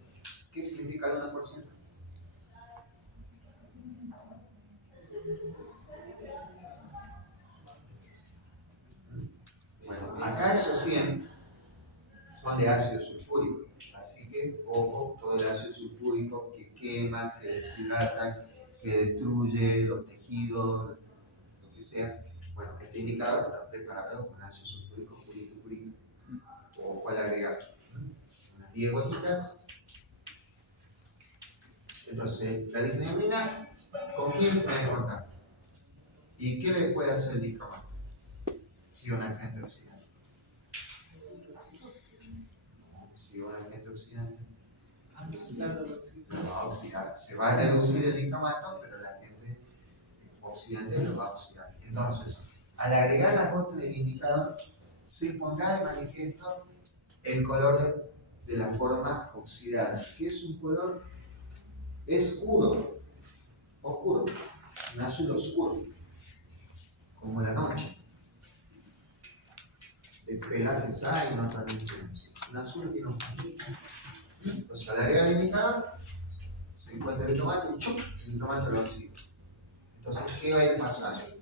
¿Qué significa el 1%? Bueno, acá esos 100 son de ácido sulfúrico, así que ojo, todo el ácido sulfúrico que quema, que deshidrata, que destruye los tejidos, lo que sea. Bueno, este indicador está preparado con ácido sulfúrico purito, o cual agregar unas 10 gotitas. Entonces, la difenamina, ¿con quién se va a encontrar? ¿Y qué le puede hacer el dicromato? Si un agente oxidante. Si un agente oxidante. Lo va a oxidar. Se va a reducir el dicromato, pero el agente oxidante lo va a oxidar. Entonces, al agregar las gotas del indicador, se pondrá de manifiesto el color de la forma oxidada, que es un color oscuro, un azul oscuro, como la noche. El pelaje sale y no transmisión. Un azul que no transmite. Entonces, al agregar el indicador, se encuentra el tomate y ¡chup! El tomate lo oxida. Entonces, ¿qué va a ir pasando?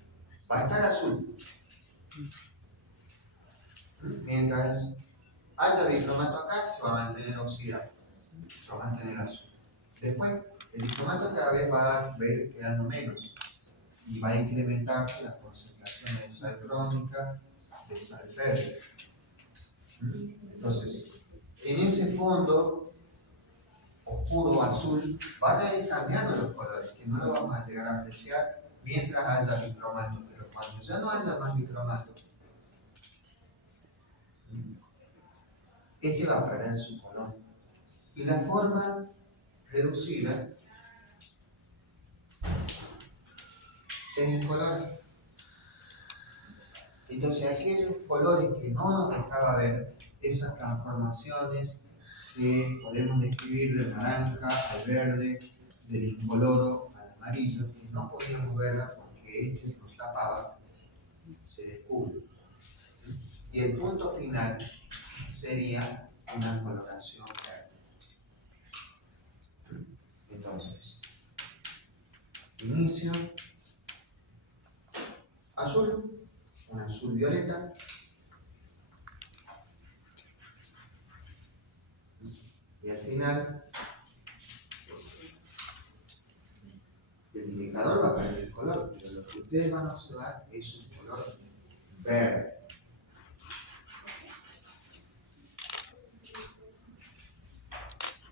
Va a estar azul. Mientras haya bicromato acá, se va a mantener oxidado. Se va a mantener azul. Después, el bicromato cada vez va a ir quedando menos. Y va a incrementarse la concentración de sal crónica, de sal férrea. Entonces, en ese fondo oscuro azul van a ir cambiando los colores, que no lo vamos a llegar a apreciar mientras haya bicromato, pero cuando ya no haya más bicromato, este va a perder su color. Y la forma reducida es el color. Entonces, aquellos colores que no nos dejaba ver, esas transformaciones que podemos describir del naranja al verde, del incoloro al amarillo, que no podíamos verla porque este nos tapaba, se descubre. Y el punto final sería una coloración verde. Entonces, inicio azul, un azul violeta, y al final el indicador va a perder el color, pero lo que ustedes van a observar es un color verde.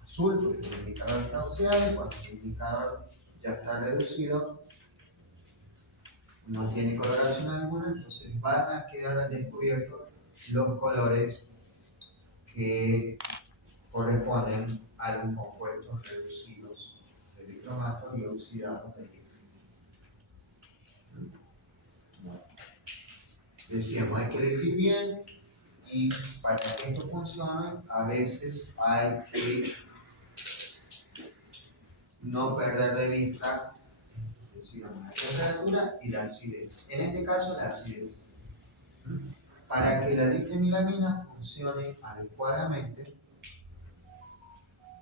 Azul, porque el indicador está oxidado, y cuando el indicador ya está reducido, no tiene coloración alguna, entonces van a quedar al descubierto los colores que corresponden a los compuestos reducidos de bicromato y oxidados de hierro. Decíamos, hay que elegir bien, y para que esto funcione, a veces hay que no perder de vista, decíamos, la temperatura y la acidez. En este caso, la acidez. Para que la difenilamina funcione adecuadamente,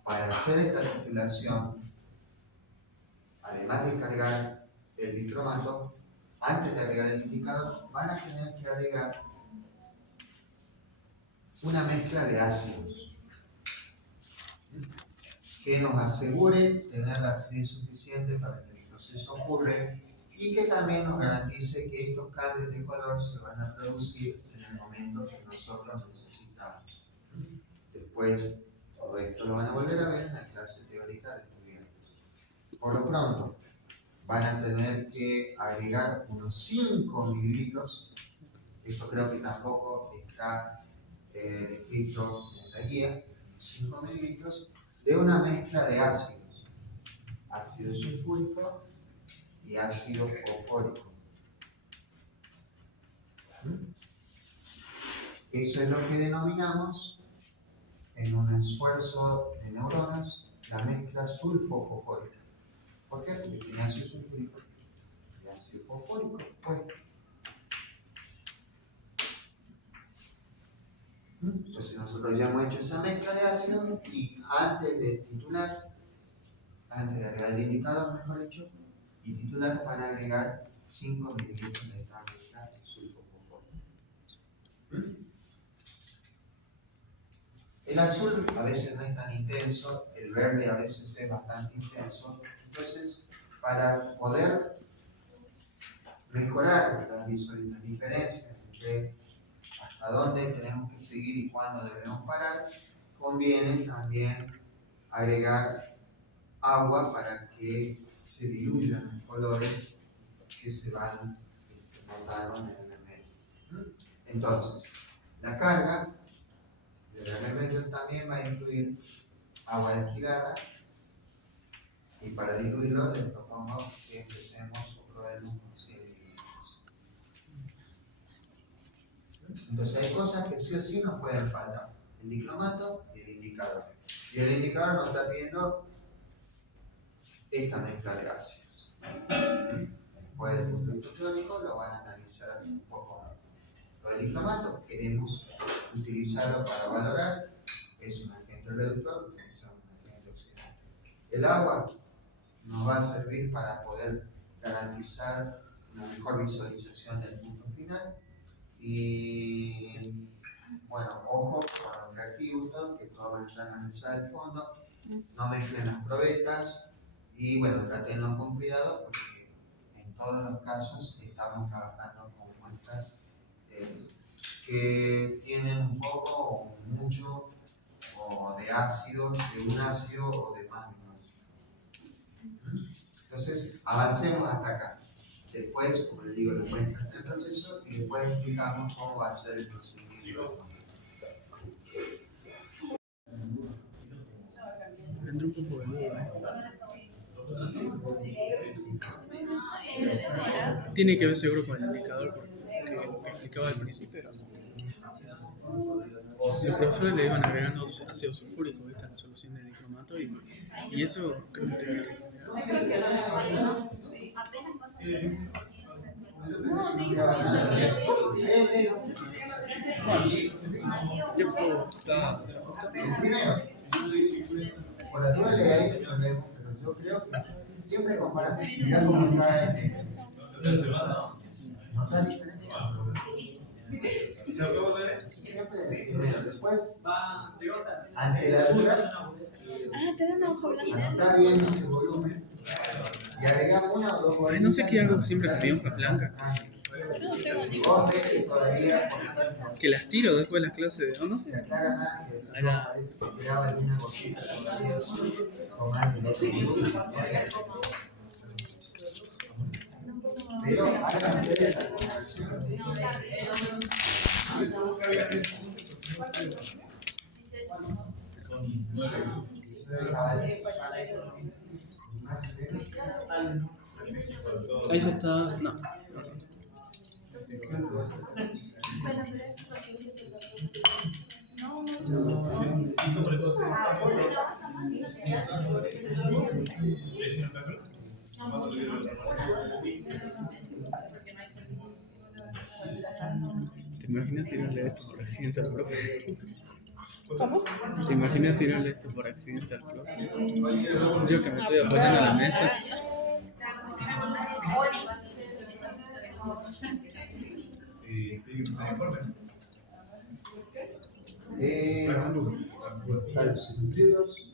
para hacer esta titulación, además de cargar el bicromato, antes de agregar el indicador, van a tener que agregar una mezcla de ácidos que nos asegure tener la acidez suficiente para que el proceso ocurra y que también nos garantice que estos cambios de color se van a producir en el momento que nosotros necesitamos. Después, todo esto lo van a volver a ver en la clase teórica de estudiantes. Por lo pronto, van a tener que agregar unos 5 mililitros, esto creo que tampoco está escrito en la guía, 5 mililitros de una mezcla de ácidos, ácido sulfúrico y ácido fosfórico. Eso es lo que denominamos, en un esfuerzo de neuronas, la mezcla sulfofosfórica. ¿Por qué? Porque tiene ácido sulfúrico y ácido fosfórico. Pues, entonces nosotros ya hemos hecho esa mezcla de ácidos y antes de titular, antes de agregar el indicador, mejor dicho, y titulares van a agregar 5 mililitros de tableta sulfofosfato. El azul a veces no es tan intenso, el verde a veces es bastante intenso. Entonces, para poder mejorar las diferencias entre hasta dónde tenemos que seguir y cuándo debemos parar, conviene también agregar agua para que se diluyan los colores que se van notaron en el remedio. Entonces, la carga del remedio también va a incluir agua destilada, y para diluirlo les propongo que empecemos o probemos con 100 mililitros. Entonces hay cosas que sí o sí nos pueden faltar: el diclomato y el indicador. Y el indicador nos está pidiendo esta mezcla de ácidos. Después del punto de vista teórico lo van a analizar un poco más. Lo del diclomato queremos utilizarlo para valorar, es un agente reductor, utilizamos un agente oxidante. El agua nos va a servir para poder garantizar una mejor visualización del punto final. Y bueno, ojo con los reactivos, que todos van a estar en la mesa del fondo, no mezclen las probetas y bueno, tratenlo con cuidado porque en todos los casos estamos trabajando con muestras que tienen un poco o mucho o de ácidos, de un ácido o de más de un ácido. Entonces, avancemos hasta acá. Después, como les digo, les muestro el proceso y después explicamos cómo va a ser el procedimiento. Entra un poco de duda. Tiene que ver seguro con el indicador, porque lo que explicaba al principio. Los profesores le iban agregando ácido sulfúrico, ¿viste? A la solución de dicromato y eso creo que tiene que tiempo está. El primero, por la duda le hay problemas, pero yo creo que siempre comparas, mirá cómo está el ¿notas diferencia? Siempre el primero, después, ante la duda, tenés una hoja blanca. anotar bien ese volumen y agregar una o dos Ay, no sé qué hago siempre con mi hoja blanca. Vos ves que todavía, por ejemplo, Que las tiro después de las clases, o no se sé. aclara más que eso, no, parece que quedaba alguna cosita todavía o más del otro volumen. Pero hagan ustedes la comparación. Ahí ya está. No. ¿Te imaginas tirarle esto por accidente al profe? ¿Cómo? ¿Te imaginas tirarle esto por accidente al profe? Yo que me estoy apoyando a la mesa. A los cilindros.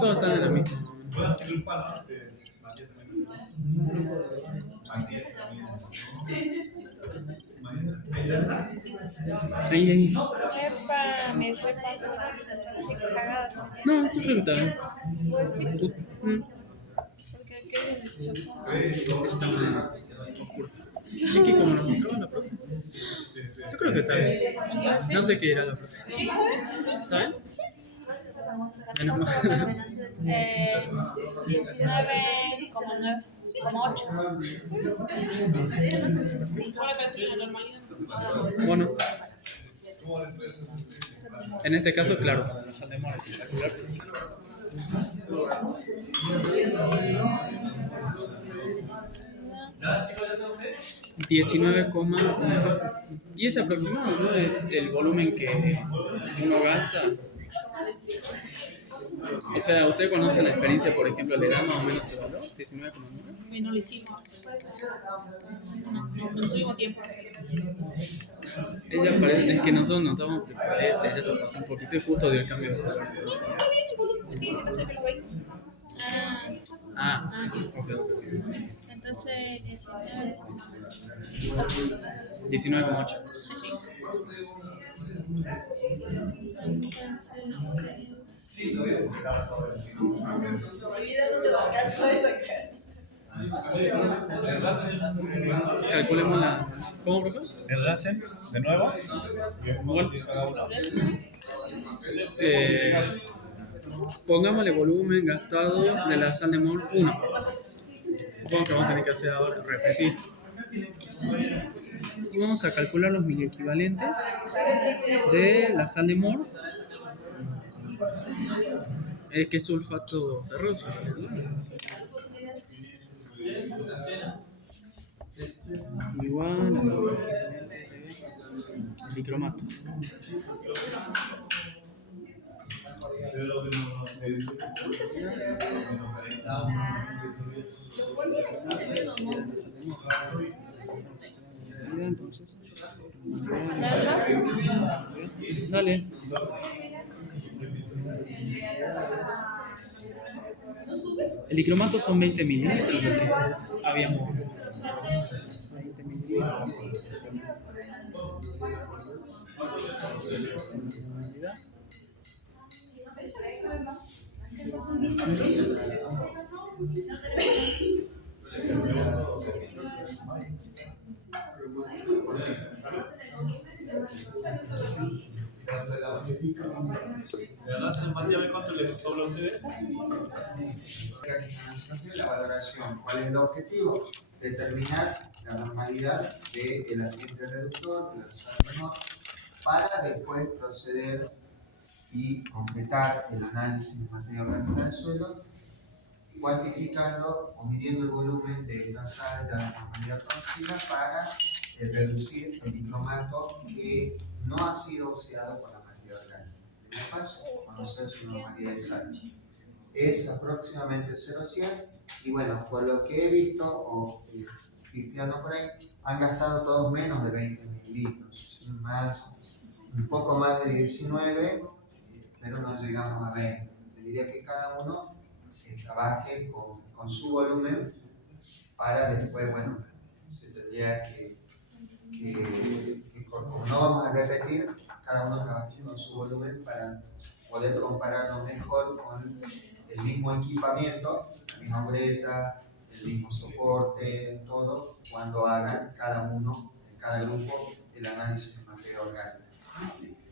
Todos están en la misma. Ahí. Epa, me repasó. Qué cagada. No, tú preguntabas. Pues sí, Mm. porque aquello le chocó. Está mal. Oscuro. Es que como nos mostraba la profe. Yo creo que está bien. No sé qué era la profe. ¿Está bien? Menos mal. 19,9, como 8. Bueno. En este caso, claro, para la sal de mora espectacular. 19,1. Y es aproximado, ¿no? Es el volumen que uno gasta. O sea, ¿usted conoce la experiencia, por ejemplo, le da más o menos el valor? 19,9. No lo hicimos. No tuvimos tiempo. Ella parece, es que nosotros no estamos preparados, ella se pasó un poquito y justo dio el cambio de volumen. Entonces, Tiene que ser que lo veis. Ah, ok. entonces 19. 19,8. Sí, sí. Entonces, Mi vida no te va a alcanzar esa cara. Calculemos la. ¿Cómo, profe? El Russell, de nuevo. Bueno, Cada uno. pongámosle volumen gastado de la sal de mol 1. Supongo que vamos a tener que hacer ahora, repetir. Y vamos a calcular los miliequivalentes de la sal de mol, que es sulfato ferroso, ¿no? Igual a los miliequivalentes del dicromato. Entonces, dale. El dicromato son 20 mililitros, lo que habíamos. 20 mililitros. Dígame cuánto les sobra a ustedes. La valoración, ¿cuál es el objetivo? Determinar la normalidad del ambiente reductor, de la sal menor, para después proceder y completar el análisis de materia orgánica del suelo, cuantificando o midiendo el volumen de esta sal de la normalidad conocida para reducir el dicromato que no ha sido oxidado por la materia orgánica. En primer paso, conocer su normalidad de sal. Es aproximadamente 0,100 y bueno, por lo que he visto o filtrando por ahí, han gastado todos menos de 20 mililitros, un poco más de 19, pero no llegamos a 20. Le diría que cada uno trabaje con su volumen para después, bueno, se tendría que como no vamos a repetir, cada uno trabaje con su volumen para poder compararlo mejor con el mismo equipamiento, la misma bureta, el mismo soporte, todo, cuando hagan cada uno, en cada grupo, el análisis de materia orgánica.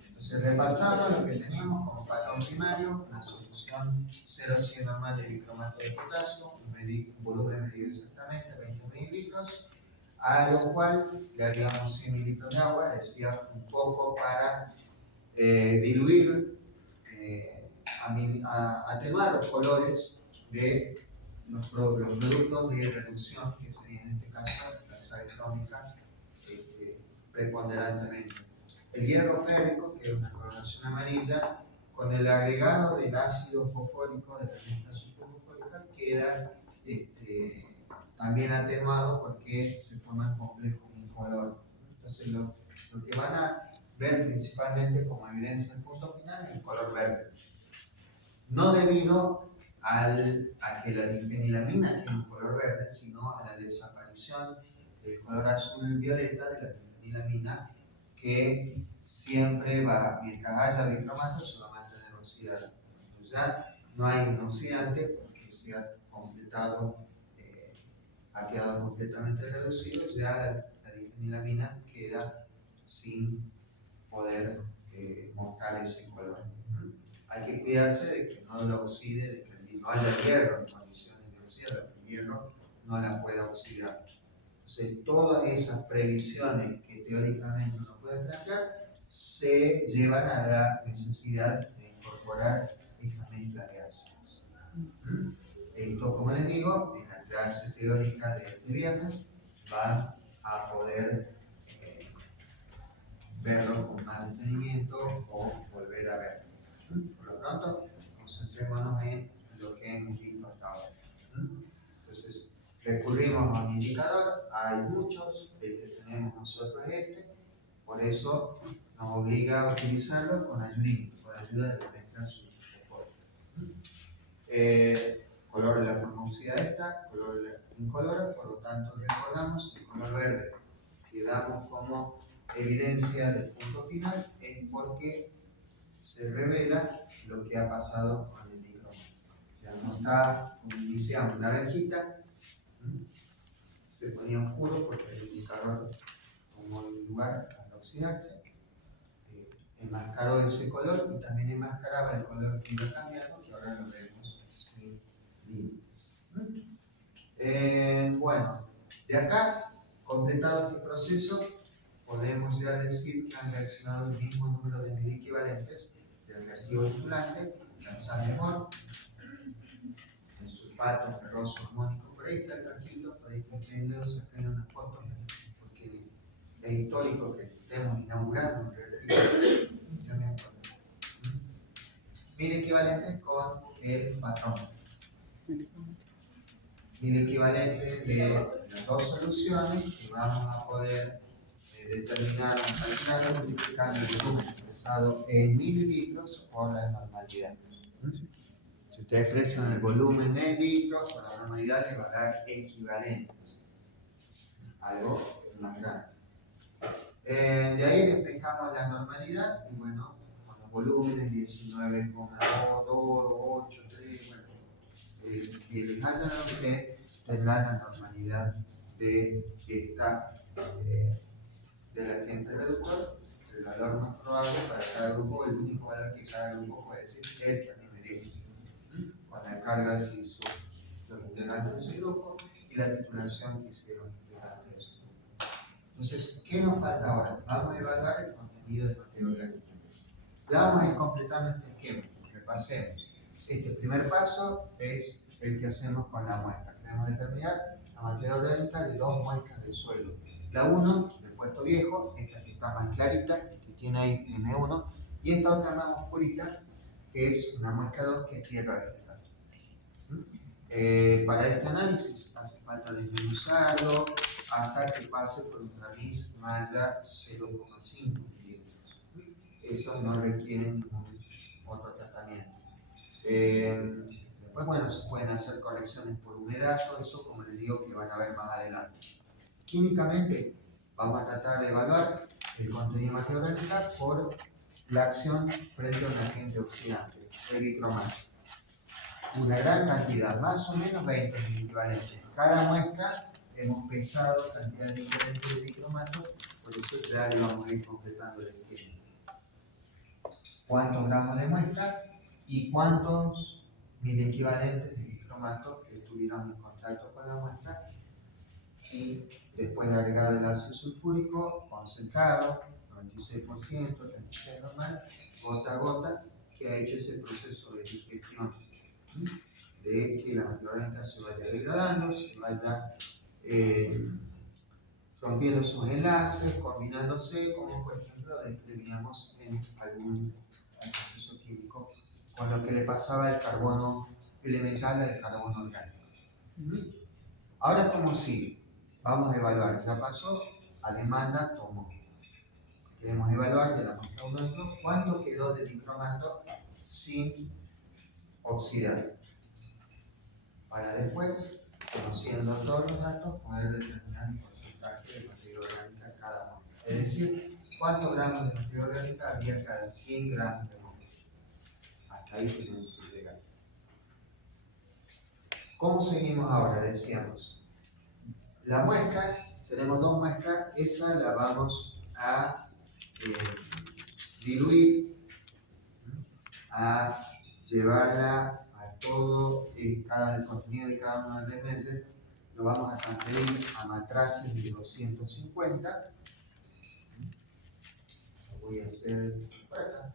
Entonces repasamos lo que teníamos como patrón primario, una solución 0,100 normal de dicromato de potasio, un volumen medido exactamente 20 mililitros, a lo cual le agregamos 100 mililitros de agua, decía un poco para diluir, atenuar los colores de los productos de reducción, que sería en este caso la sal tónica preponderantemente. El hierro férrico, que es una coloración amarilla, con el agregado del ácido fosfórico, de la mezcla fosfórica, queda también atenuado porque se forman complejos incolores. Entonces, lo que van a ver principalmente como evidencia en el punto final es el color verde. No debido a que la difenilamina tiene un color verde, sino a la desaparición del color azul-violeta de la difenilamina, que siempre va, mientras haya bicromato, se va a mantener oxidado. Entonces ya no hay un oxidante porque se ha completado, ha quedado completamente reducido, ya la difenilamina queda sin poder mostrar ese color. Hay que cuidarse de que no lo oxide, de que no haya hierro en condiciones de oxidar, que el hierro no la pueda oxidar. Entonces, todas esas previsiones que teóricamente uno puede plantear se llevan a la necesidad de incorporar esta mezcla de ácidos. Esto, como les digo, en la clase teórica de este viernes va a poder verlo con más detenimiento o volver a ver. Por lo tanto, concentrémonos en lo que hemos visto hasta ahora. Entonces, recurrimos a un indicador, hay muchos, el que tenemos nosotros es este, por eso nos obliga a utilizarlo con ayuda de mezclar sus reportes. Color de la formosidad esta, color de la incolora, por lo tanto recordamos el color verde que damos como evidencia del punto final es porque se revela lo que ha pasado con el dicromato. Ya no está, como iniciamos, naranjita, se ponía oscuro porque el indicador tomó el lugar al oxidarse, enmascaró ese color y también enmascaraba el color que iba cambiando, que ahora lo vemos sin límites. Bueno, de acá, completado este proceso, podemos ya decir que han reaccionado el mismo número de mil equivalentes del reactivo estimulante, la sal de Mol, el sulfato ferroso armónico. Por ahí está el ratito, por ahí tienen dedos, sacarle unas fotos, porque es histórico que estemos inaugurando un reactivo. Mil equivalentes con el patrón. Mil equivalentes de las dos soluciones que vamos a poder determinar o calcular multiplicando el volumen expresado en mililitros por la normalidad. Si ustedes expresan el volumen en litros, por la normalidad les va a dar equivalentes. Algo más grande. De ahí despejamos la normalidad y bueno, con los volúmenes 19,2, 8, 3, bueno, que les haya dado que tendrán la normalidad de esta del agente reductor, el valor más probable para cada grupo, el único valor que cada grupo puede decir es el que a mí me dio. Con la carga que hizo los integrantes de ese grupo y la titulación que hicieron los integrantes de ese grupo. Entonces, ¿qué nos falta ahora? Vamos a evaluar el contenido de materia orgánica. Ya vamos a ir completando este esquema. Repasemos. Este primer paso es el que hacemos con la muestra. Queremos determinar la materia orgánica de dos muestras del suelo. La 1, del puesto viejo, esta que está más clarita, que tiene ahí M1, y esta otra más oscurita, que es una muestra 2 que es tierra vegetal. Para este análisis hace falta desmenuzarlo hasta que pase por una malla 0,5 milímetros. Eso no requiere ningún otro tratamiento. Después, bueno, se pueden hacer correcciones por humedad, todo eso, como les digo, que van a ver más adelante. Químicamente, vamos a tratar de evaluar el contenido de materia orgánica por la acción frente a un agente oxidante, el dicromato. Una gran cantidad, más o menos 20 mil equivalentes. Cada muestra hemos pensado cantidad de equivalentes de dicromato, por eso ya le vamos a ir completando el esquema. ¿Cuántos gramos de muestra y cuántos mil equivalentes de dicromato que estuvieron en contacto con la muestra? Y después de agregar el ácido sulfúrico concentrado, 96%, 36% normal, gota a gota, que ha hecho ese proceso de digestión, de que la materia orgánica se vaya degradando, se vaya rompiendo sus enlaces, combinándose, como por ejemplo describíamos en algún proceso químico, con lo que le pasaba del carbono elemental al carbono orgánico. Ahora, ¿cómo sigue? Vamos a evaluar, ya pasó a demanda tomó. Queremos evaluar de la muestra 1 y 2 cuánto quedó de dicromato sin oxidar. Para después, conociendo todos los datos, poder determinar el porcentaje de materia orgánica en cada muestra. Es decir, cuántos gramos de materia orgánica había cada 100 gramos de muestra. Hasta ahí tenemos que llegar. ¿Cómo seguimos ahora? Decíamos. La muestra, tenemos dos muestras, esa la vamos a diluir, a llevarla a todo el contenido de cada uno de los meses, lo vamos a transferir a matraces de 250. Lo voy a hacer por acá.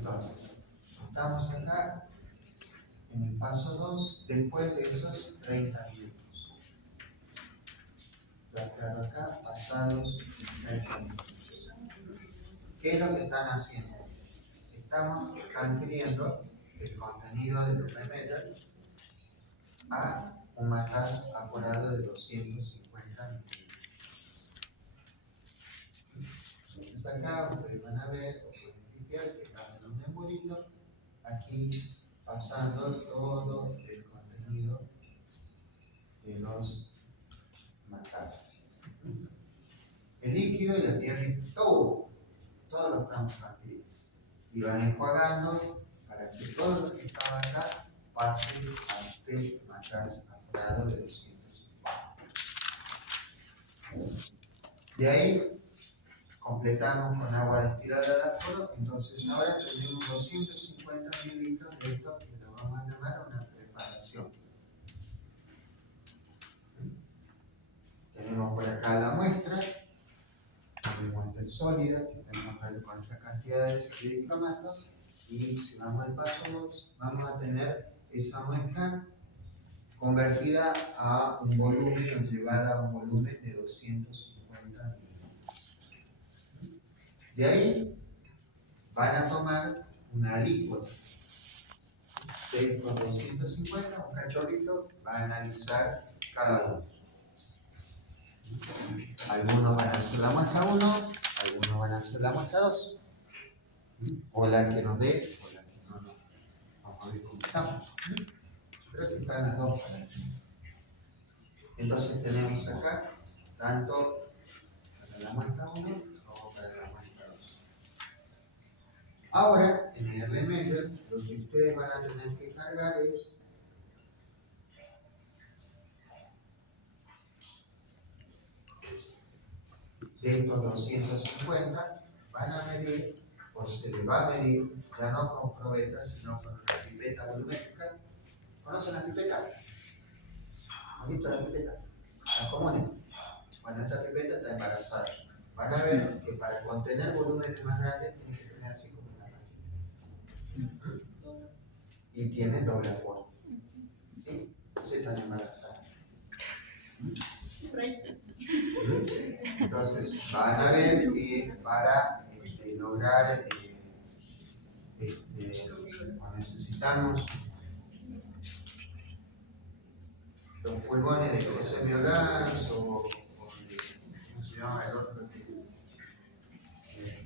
Entonces, estamos acá en el paso 2 después de esos 30 minutos. Lo aclaro acá, pasados 30 minutos. ¿Qué es lo que están haciendo? Estamos transfiriendo el contenido del remedio a un matraz apurado de 250 mililitros. Entonces acá ustedes van a ver, o pueden cliquear que están en un embolito, aquí pasando todo el contenido de los matrazos. El líquido y la tierra, todo lo estamos transfiriendo. Y van enjuagando para que todo lo que estaba acá pase a este matraz apurado de 250. De ahí completamos con agua destilada de aforo, entonces ahora tenemos 250 mililitros de esto que lo vamos a llamar una preparación. Tenemos por acá la muestra, una muestra sólida que tenemos que ver con esta cantidad de dicromatos, y si vamos al paso 2, vamos a tener esa muestra convertida a un volumen o llevada a un volumen de 250 mililitros. De ahí van a tomar una alícuota de estos 250, un cachorrito, va a analizar cada uno. Algunos van a hacer la muestra 1, algunos van a hacer la muestra 2, o la que nos dé, o la que no nos. Vamos a ver cómo estamos. Creo que están las dos para hacer. Entonces tenemos acá tanto para la muestra 1 como para la muestra 2. Ahora, en el RMeasure, lo que ustedes van a tener que cargar es de estos 250, van a medir, o se les va a medir, ya no con probeta, sino con una pipeta volumétrica. ¿Conocen la pipeta? ¿Han visto la pipeta? ¿La comunes? Bueno, esta pipeta está embarazada. Van a ver que para contener volúmenes más grandes tiene que tener así como una pancita. Y tiene doble aforo. ¿Sí? Entonces están embarazadas. Entonces, van a ver que para lograr, necesitamos los pulmones de José Miolans o ¿cómo se llama el otro?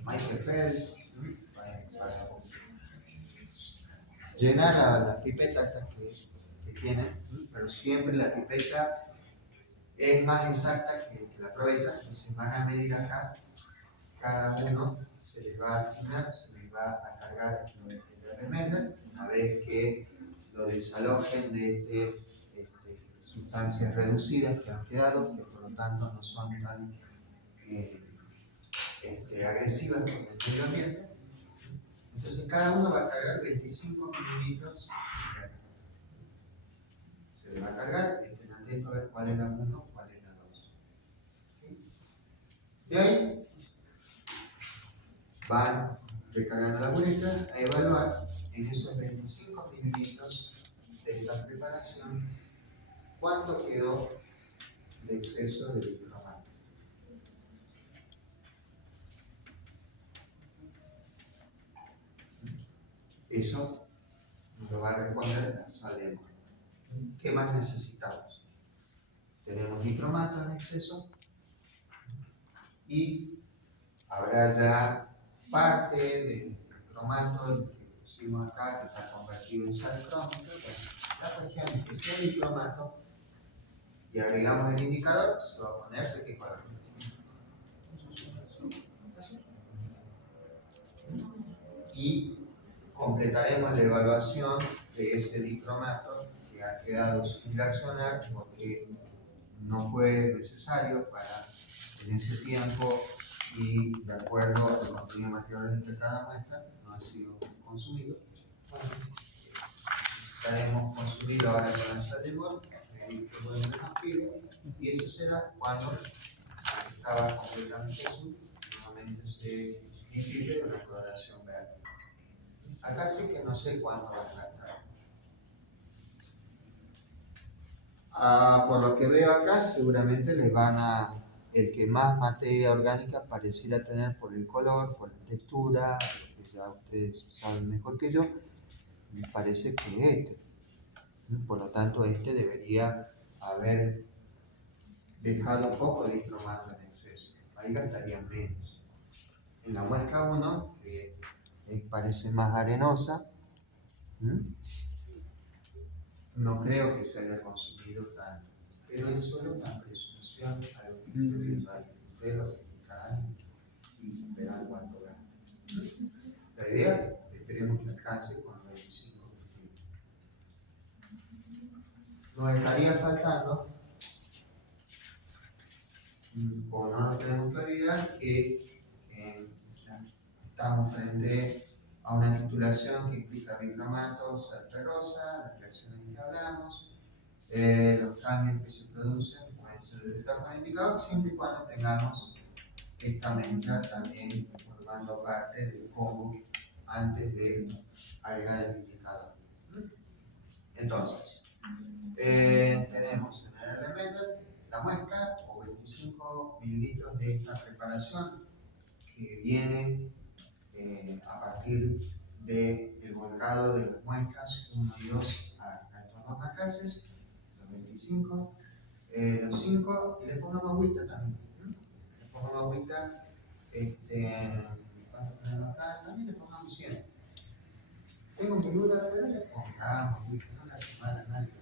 Michael Phelps, para llenar la pipeta estas que tienen, pero siempre la pipeta es más exacta que la probeta, entonces van a medir acá, cada uno se les va a asignar, se les va a cargar el RMeasure, una vez que lo desalojen de sustancias reducidas que han quedado, que por lo tanto no son tan agresivas con el medio ambiente. Entonces cada uno va a cargar 25 mililitros. Se le va a cargar, estén atentos a ver cuál es la 1, cuál es la 2. ¿Sí? De ahí van recargando la muestra a evaluar en esos 25 mililitros de esta preparación cuánto quedó de exceso de dicromato. Eso nos lo va a responder la sal de amor. ¿Qué más necesitamos? Tenemos dicromato en exceso y habrá ya parte del cromato que pusimos acá que está convertido en sal crómica. La cuestión es que si hay dicromato y agregamos el indicador, se va a poner de qué color. Y completaremos la evaluación de ese dicromato que ha quedado sin reaccionar porque no fue necesario para en ese tiempo y de acuerdo al contenido material de cada muestra no ha sido consumido. Bueno, necesitaremos consumirlo ahora con la sal de bol, medir qué volumen nos pide, y eso será cuando estaba completamente azul, nuevamente se disipe con la coloración verde. Acá sí que no sé cuánto va a gastar. Por lo que veo acá, seguramente les van a, el que más materia orgánica pareciera tener por el color, por la textura, lo que ya ustedes saben mejor que yo, me parece que este. Por lo tanto, este debería haber dejado un poco de dicromato en exceso. Ahí gastarían menos. En la muestra 1, que parece más arenosa, no creo que se haya consumido tanto. Pero es solo una presunción a lo que ustedes lo explicarán y verán cuánto gastan. La idea, esperemos que alcance con los 25 minutos. Nos estaría faltando, o no nos tenemos que olvidar, que estamos frente a una titulación que implica bicromato, sal ferrosa, las reacciones que hablamos, los cambios que se producen pueden ser detectados con el indicador, siempre y cuando tengamos esta mezcla también formando parte del combo antes de agregar el indicador. Entonces, tenemos en el RMeasure la muestra o 25 mililitros de esta preparación que viene a partir del volcado de las muestras 1 y 2 a estos dos matraces, los 25, los 5, y le pongo agüita también. Le pongo agüita, ¿cuánto tenemos acá? También le pongamos 100. Tengo mi duda, pero le pongamos agüita, no le hace mal a nadie.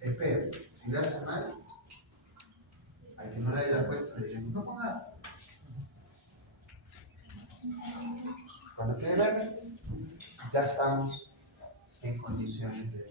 Espero, si le hace mal, al que no le haya puesto, le diremos, no ponga. Cuando se larga, ya estamos en condiciones de...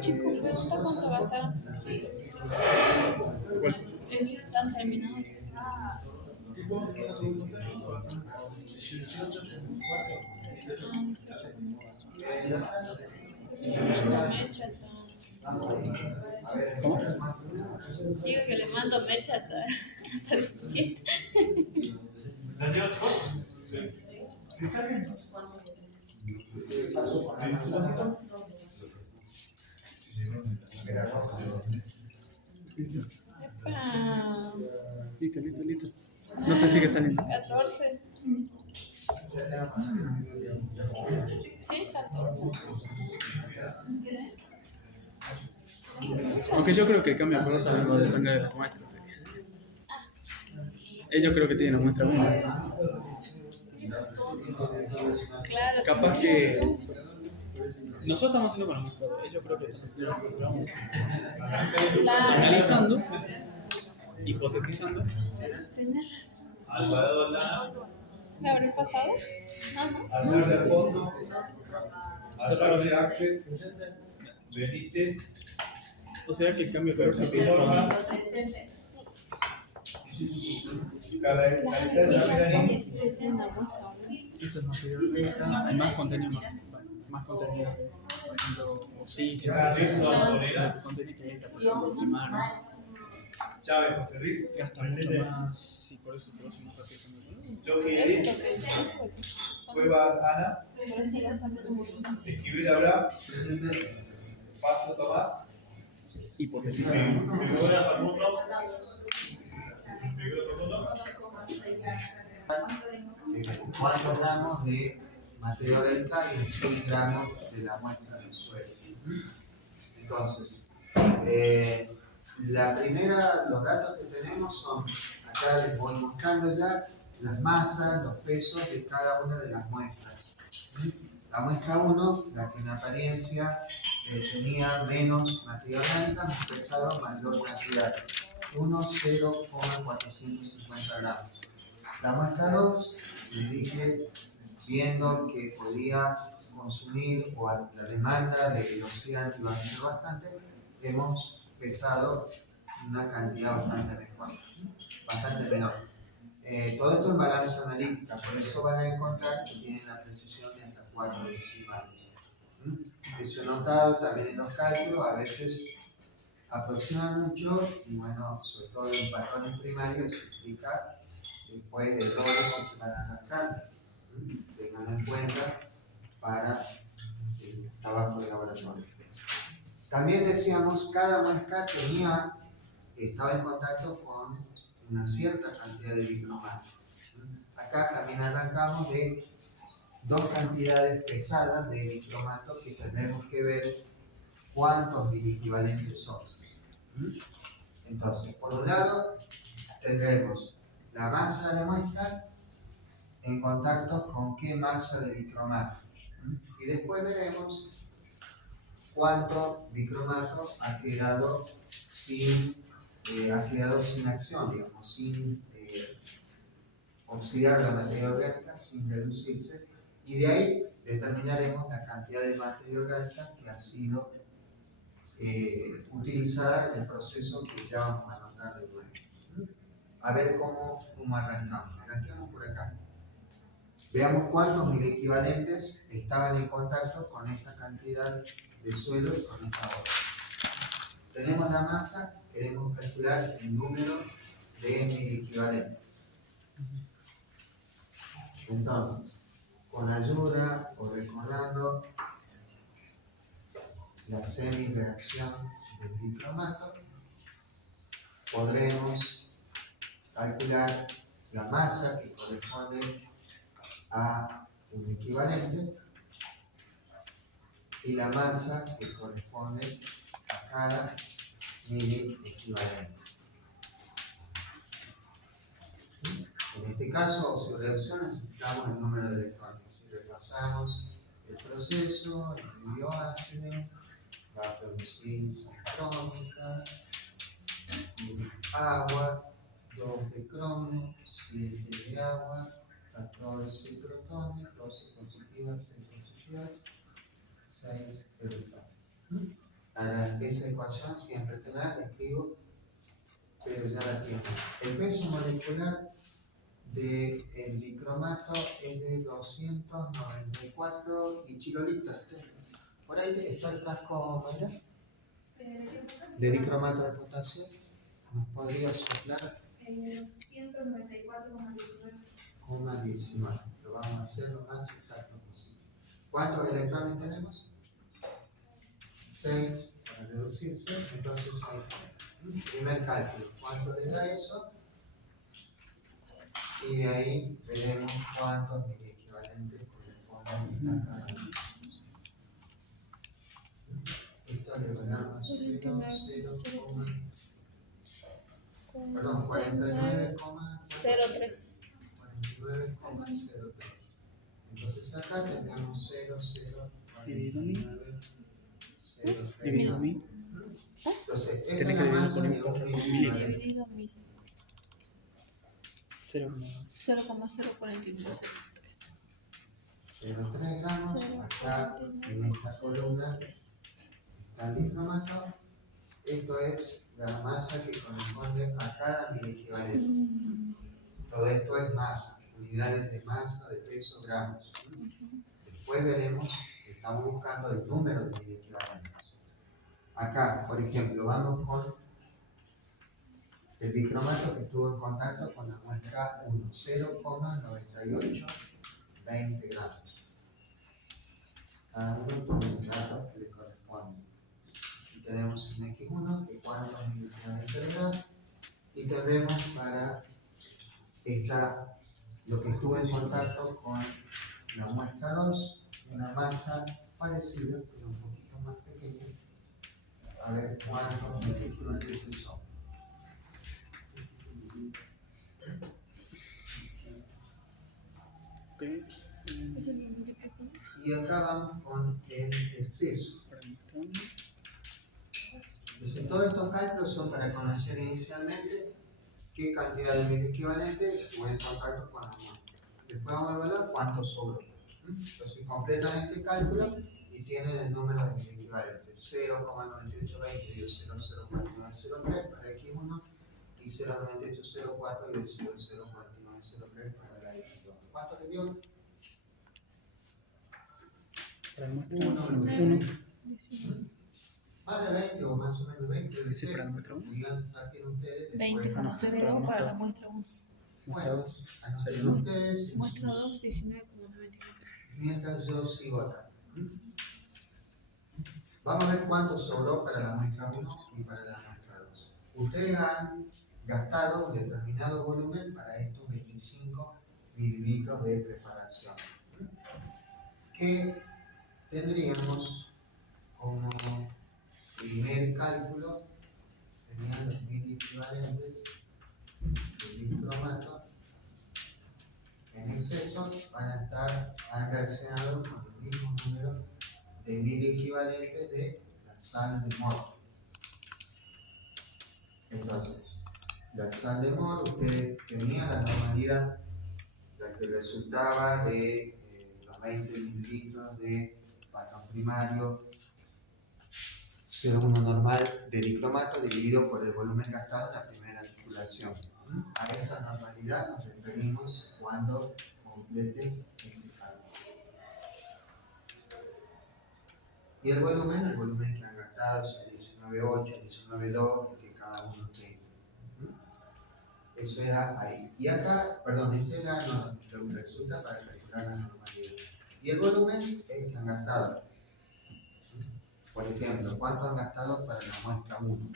Chicos, pregunta cuánto gastaron. Están terminados. Mecha está. ¿Cómo? Digo que le mando mecha hasta 17. ¿Entendió, chicos? Sí. ¿Sí está bien? Listo. No te sigue saliendo. 14. Sí, 14. Aunque yo creo que el cambio de color también va a depender de la muestra. ¿Sí? Ellos creo que tienen la muestra 1. Claro. Capaz que nosotros estamos haciendo con la muestra 2. Ellos creo que estamos Claro. analizando, hipotetizando. Tenés razón. Alvarado Aldana, ¿Me habré pasado? No. Azar de Alfonso, Azar de Access, Benítez, O sea que el cambio de color se pide con esto es más videológica, hay más contenido, más contenido. Por ejemplo, o sí, contenido que hay más. Chávez José Luis, Gasta mucho más y por eso más rápido. Joaquín Eric, Cueva Ana, Esquivel Abraham, Paso Tomás, Hipotetizando. Figueroa Facundo, ¿Cuántos gramos de materia orgánica y 100 gramos de la muestra del suelo? Entonces, la primera, los datos que tenemos son, acá les voy mostrando ya las masas, los pesos de cada una de las muestras. La muestra 1, la que en apariencia tenía menos materia orgánica, hemos pesado mayor cantidad, 0,450 gramos. La muestra 2, les dije, viendo que podía consumir o la demanda del océano iba a ser bastante, hemos pesado una cantidad bastante menor. Todo esto en balanza analítica, por eso van a encontrar que tienen la precisión de hasta 4 decimales. Eso notado también en los cálculos, a veces aproximan mucho y bueno, sobre todo en patrones primarios se explica después de errores que se van arrastrando. Tengan en cuenta para el trabajo de laboratorio. También decíamos, cada muestra estaba en contacto con una cierta cantidad de dicromato. Acá también arrancamos de dos cantidades pesadas de dicromato que tendremos que ver cuántos equivalentes son. Entonces, por un lado, tendremos la masa de la muestra en contacto con qué masa de dicromato. Y después veremos cuánto dicromato ha quedado sin acción, digamos, sin oxidar la materia orgánica, sin reducirse, y de ahí determinaremos la cantidad de materia orgánica que ha sido utilizada en el proceso que ya vamos a anotar de nuevo. A ver cómo arrancamos. Arranquemos por acá. Veamos cuántos miliequivalentes estaban en contacto con esta cantidad de suelo y con esta otra. Tenemos la masa, queremos calcular el número de miliequivalentes. Entonces, con ayuda o recordando la semi-reacción del dicromato, podremos calcular la masa que corresponde a un equivalente y la masa que corresponde a cada miliequivalente. En este caso, su reacción necesitamos el número de electrones. Si repasamos el proceso, el bioácido va a producir citrónica, agua, 2 de cromo, 7 de agua, 14 protones, 12 positivas, 6 positivas, 6 electrones. Para esa ecuación siempre la escribo, pero ya la tienen. El peso molecular del dicromato es de 294 kilolitas. Por ahí está el frasco, Mayra, de dicromato de potasio. ¿Nos podría soplar? 194,19. Lo vamos a hacer lo más exacto posible. ¿Cuántos electrones tenemos? 6 para reducirse. Entonces, primer cálculo. ¿Cuánto le da eso? Y de ahí veremos cuántos miliequivalentes corresponden a cada uno. Esto le va a dar más o menos 49,03. Entonces acá tenemos 0,049,03. Dividido 1000. Entonces, esta Tenés es que la dividirlo masa por de un un paso. miliequivalente. Dividido 1000. 0,049,03. 0,3 gramos. Acá en esta columna está el dicromato. Esto es la masa que corresponde a cada miliequivalente. Todo esto es masa, unidades de masa, de peso, gramos. Después veremos que estamos buscando el número de miliequivalentes. Acá, por ejemplo, vamos con el dicromato que estuvo en contacto con la muestra 1, 0,9820 gramos. Cada uno con los datos que le corresponden. Y tenemos un X1, que cuántos miliequivalentes le da, y tendremos para lo que estuvo en contacto con la muestra 2, una masa parecida, pero un poquito más pequeña. A ver cuántos miliequivalentes son. Okay. Y acá vamos con el exceso. Entonces, todos estos cálculos son para conocer inicialmente qué cantidad de miliequivalentes estuvo en contacto con la muestra. Después vamos a evaluar cuánto sobró. Entonces completan este cálculo y tienen el número de equivalentes 0,9820 y el 0,04903 para X1 y 0,9804 y el 0,04903 para la X2. ¿Cuánto le dio? Para el muestra 1. Más de 20 o más o menos 20. ¿Y si para la muestra 1? Digan, saquen ustedes. 20,02 para la muestra 1. Muestra 2. Anoten ustedes. Muestra 2, 19,99. Mientras yo sigo acá. Vamos a ver cuánto sobró para la muestra 1 y para la muestra 2. Ustedes han gastado un determinado volumen para estos 25 mililitros de preparación. Que tendríamos como primer cálculo, serían los mil equivalentes de dicromato. En exceso han reaccionado con el mismo número de mil equivalentes de la sal de Mohr. Entonces, la sal de Mohr, usted tenía la normalidad, la que resultaba de los 20 mililitros de patrón primario 0,1 normal de dicromato dividido por el volumen gastado en la primera titulación. A esa normalidad nos referimos cuando completen este cálculo. Y el volumen que han gastado es 19,8, 19,2, que cada uno tenga. Eso era ahí. Y acá, perdón, ese era lo que resulta para calcular la normalidad. Y el volumen es que han gastado. Por ejemplo, ¿cuánto han gastado para la muestra 1?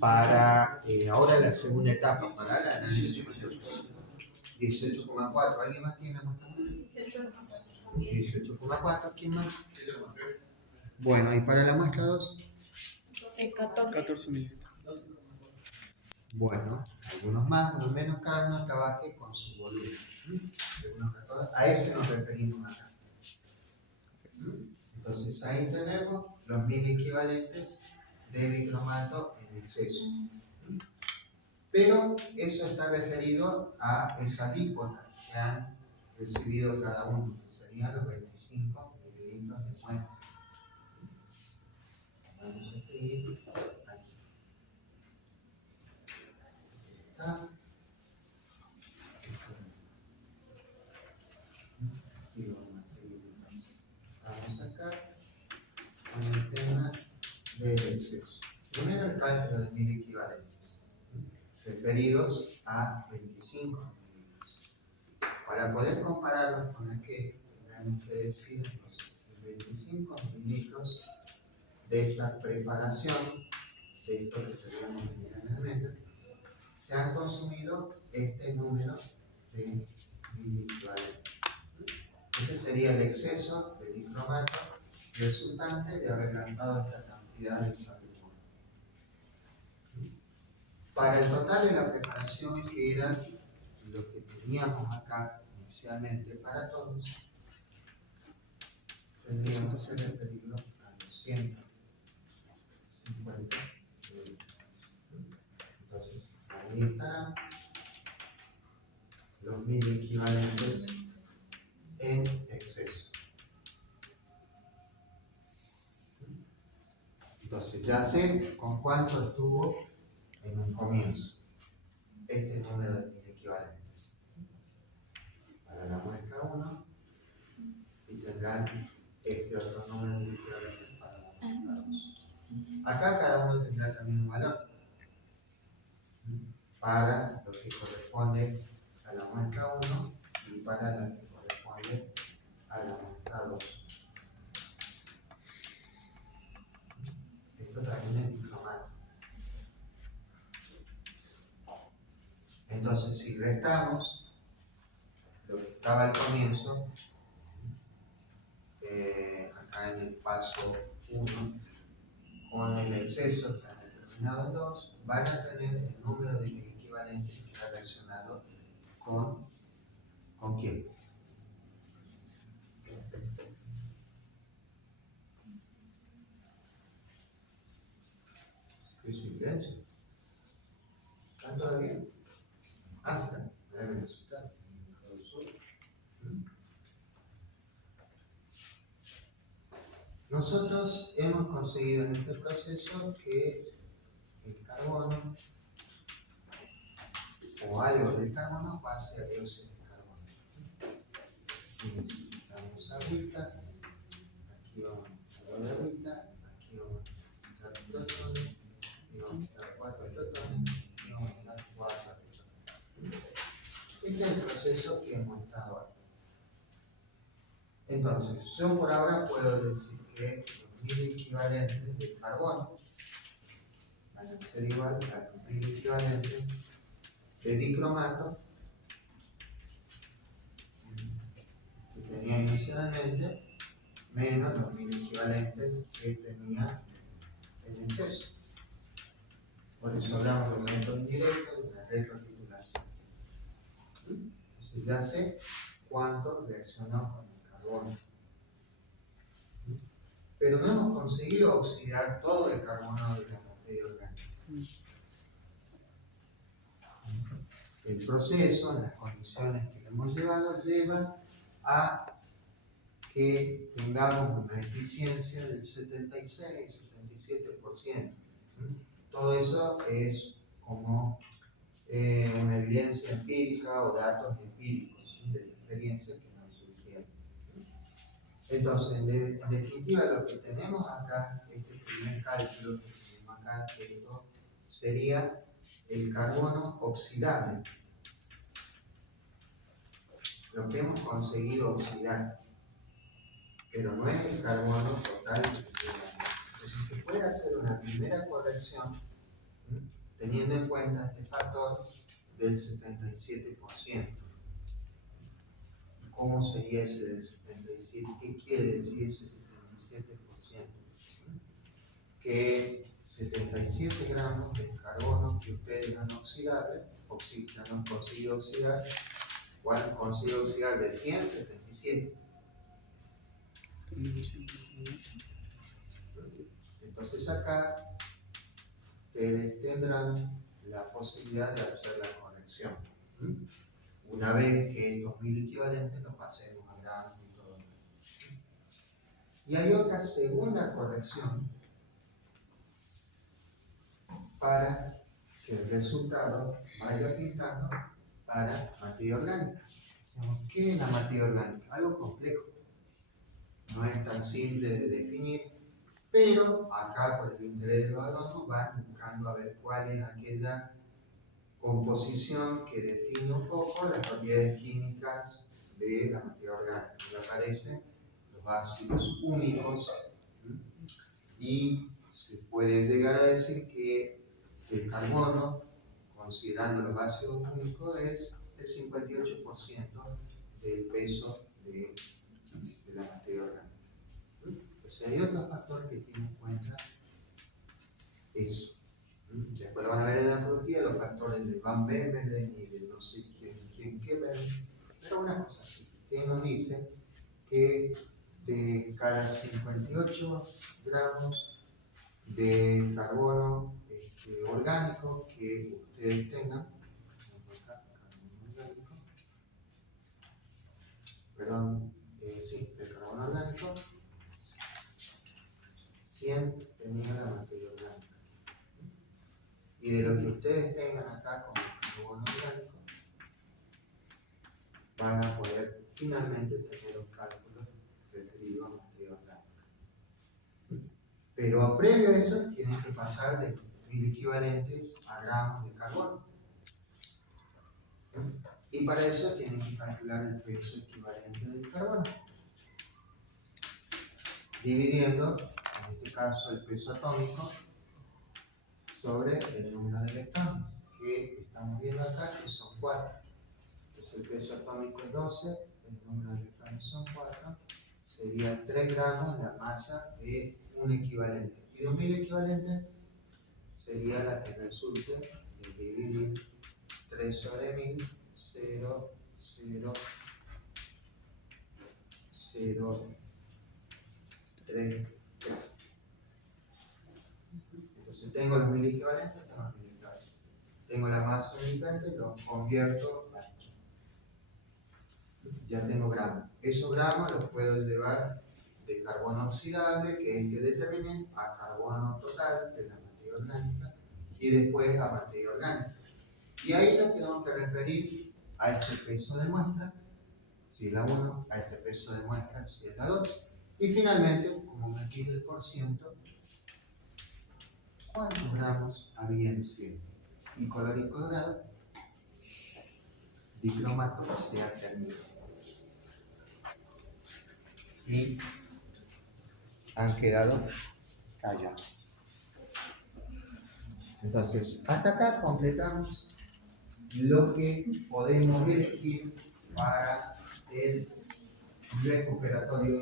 Para ahora la segunda etapa, para la análisis 18,4. ¿Alguien más tiene la muestra 1? 18,4. ¿Quién más? Bueno, ¿y para la muestra 2? 14 mililitros. Bueno, algunos más, unos menos, cada uno trabaje con su volumen. A ese nos referimos acá. Entonces ahí tenemos los 1000 equivalentes de dicromato en exceso. Pero eso está referido a esa alícuota que han recibido cada uno, que serían los 25 mililitros de muestra. Vamos a seguir aquí. Está. Y vamos a seguir entonces. Vamos acá con el tema del exceso. Primero el cálculo de 1000 equivalentes, referidos a 25 mililitros. Para poder compararlos con aquel, tendrán que decir, entonces, 25 mililitros de esta preparación, de esto que teníamos en el medio, se han consumido este número de miliequivalentes. Ese sería el exceso de dicromato resultante de haber gastado esta cantidad de sal de Mohr. Para el total de la preparación, que era lo que teníamos acá inicialmente para todos, tendríamos que referirlo a los 150 mililitros. Entonces, ahí estarán los 1000 equivalentes en exceso. Entonces, ya sé con cuánto estuvo en un comienzo este número de 1000 equivalentes. Para la muestra 1, y tendrán este otro número de equivalentes para la muestra 2. Acá cada uno tendrá también un valor para lo que corresponde a la muestra 1 y para la que corresponde a la muestra 2. Esto también es dicromato. Entonces, si restamos lo que estaba al comienzo, acá en el paso 1, con el exceso que han determinado en 2, van a tener el número de equivalentes que ha reaccionado ¿con quién? ¿Qué silencio? ¿Están todavía? Nosotros hemos conseguido en este proceso que el carbono o algo del carbono pase a dióxido de carbono. Y necesitamos agüita, aquí vamos a necesitar de agüita, aquí vamos a necesitar protones, y vamos a necesitar 4 protones, y vamos a necesitar 4 protones. Ese es el proceso que hemos estado ahora. Entonces, yo por ahora puedo decir que los 1000 equivalentes de carbono van a ser igual a los 1000 equivalentes de dicromato que tenía inicialmente menos los 1000 equivalentes que tenía en exceso. Por eso hablamos de un método indirecto, de una recapitulación. Entonces ya sé cuánto reaccionó con el carbono. Pero no hemos conseguido oxidar todo el carbono de la materia orgánica. El proceso, en las condiciones que le hemos llevado, lleva a que tengamos una eficiencia del 76-77%. Todo eso es como una evidencia empírica o datos empíricos de la experiencia que nos surgieron. Entonces, en definitiva, lo que tenemos acá, este primer cálculo que tenemos acá, esto sería el carbono oxidable. Lo que hemos conseguido oxidar, pero no es el carbono total. Entonces, se puede hacer una primera corrección teniendo en cuenta este factor del 77%. ¿Cómo sería ese del 77%? ¿Qué quiere decir ese 77%? Que 77 gramos de carbono que ustedes han oxidado, han conseguido oxidar, o han conseguido oxidar de 177. Entonces acá ustedes tendrán la posibilidad de hacer la corrección. Una vez que estos 1000 equivalentes los pasemos a gramos y todo más. Y hay otra segunda corrección para que el resultado vaya pintando para materia orgánica. ¿Qué es la materia orgánica? Algo complejo. No es tan simple de definir, pero acá por el interés de los alumnos van buscando a ver cuál es aquella composición que define un poco las propiedades químicas de la materia orgánica. Aquí aparecen los ácidos únicos y se puede llegar a decir que el carbono, considerando los ácidos únicos, es el 58% del peso de la materia orgánica. Entonces hay otros factores que tienen en cuenta eso. Después lo van a ver en la antropología, los factores de Van Bemmelen y de no sé quién quemen, pero una cosa así, que nos dice que de cada 58 gramos de carbono orgánico que ustedes tengan, del carbono orgánico, 100 tenía la materia orgánica. Y de lo que ustedes tengan acá como carbono orgánico, van a poder finalmente tener un cálculo referido a materia orgánica. Pero previo a eso, tienen que pasar de 1000 equivalentes a gramos de carbono. Y para eso tienen que calcular el peso equivalente del carbono, dividiendo, en este caso, el peso atómico sobre el número de electrones, que estamos viendo acá, que son 4. Entonces el peso atómico es 12, el número de electrones son 4, sería 3 gramos la masa de un equivalente. Y de un 1000 equivalentes sería la que resulte de dividir 3 sobre 1000, 0, 0, 0, 3 gramos. Entonces tengo los 1000 equivalentes, tengo los 1000 equivalentes. Tengo la masa de equivalente, lo convierto aquí. Ya tengo gramos. Esos gramos los puedo llevar de carbono oxidable, que es el que determine a carbono total de la materia orgánica y después a materia orgánica. Y ahí nos tenemos que referir a este peso de muestra, si es la 1, a este peso de muestra, si es la 2, y finalmente, como me pide el porciento, ¿cuántos gramos había en 100? Y color incolorado, dicromato, térmico. Y han quedado callados. Entonces, hasta acá completamos lo que podemos elegir para el recuperatorio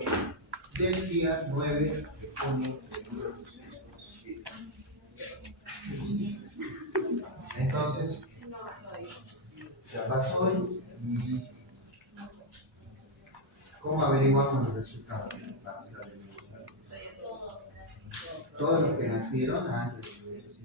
del día 9 de junio de 1910. Entonces, ya pasó y ¿cómo averiguamos los resultados? Todos los que nacieron antes de 1810.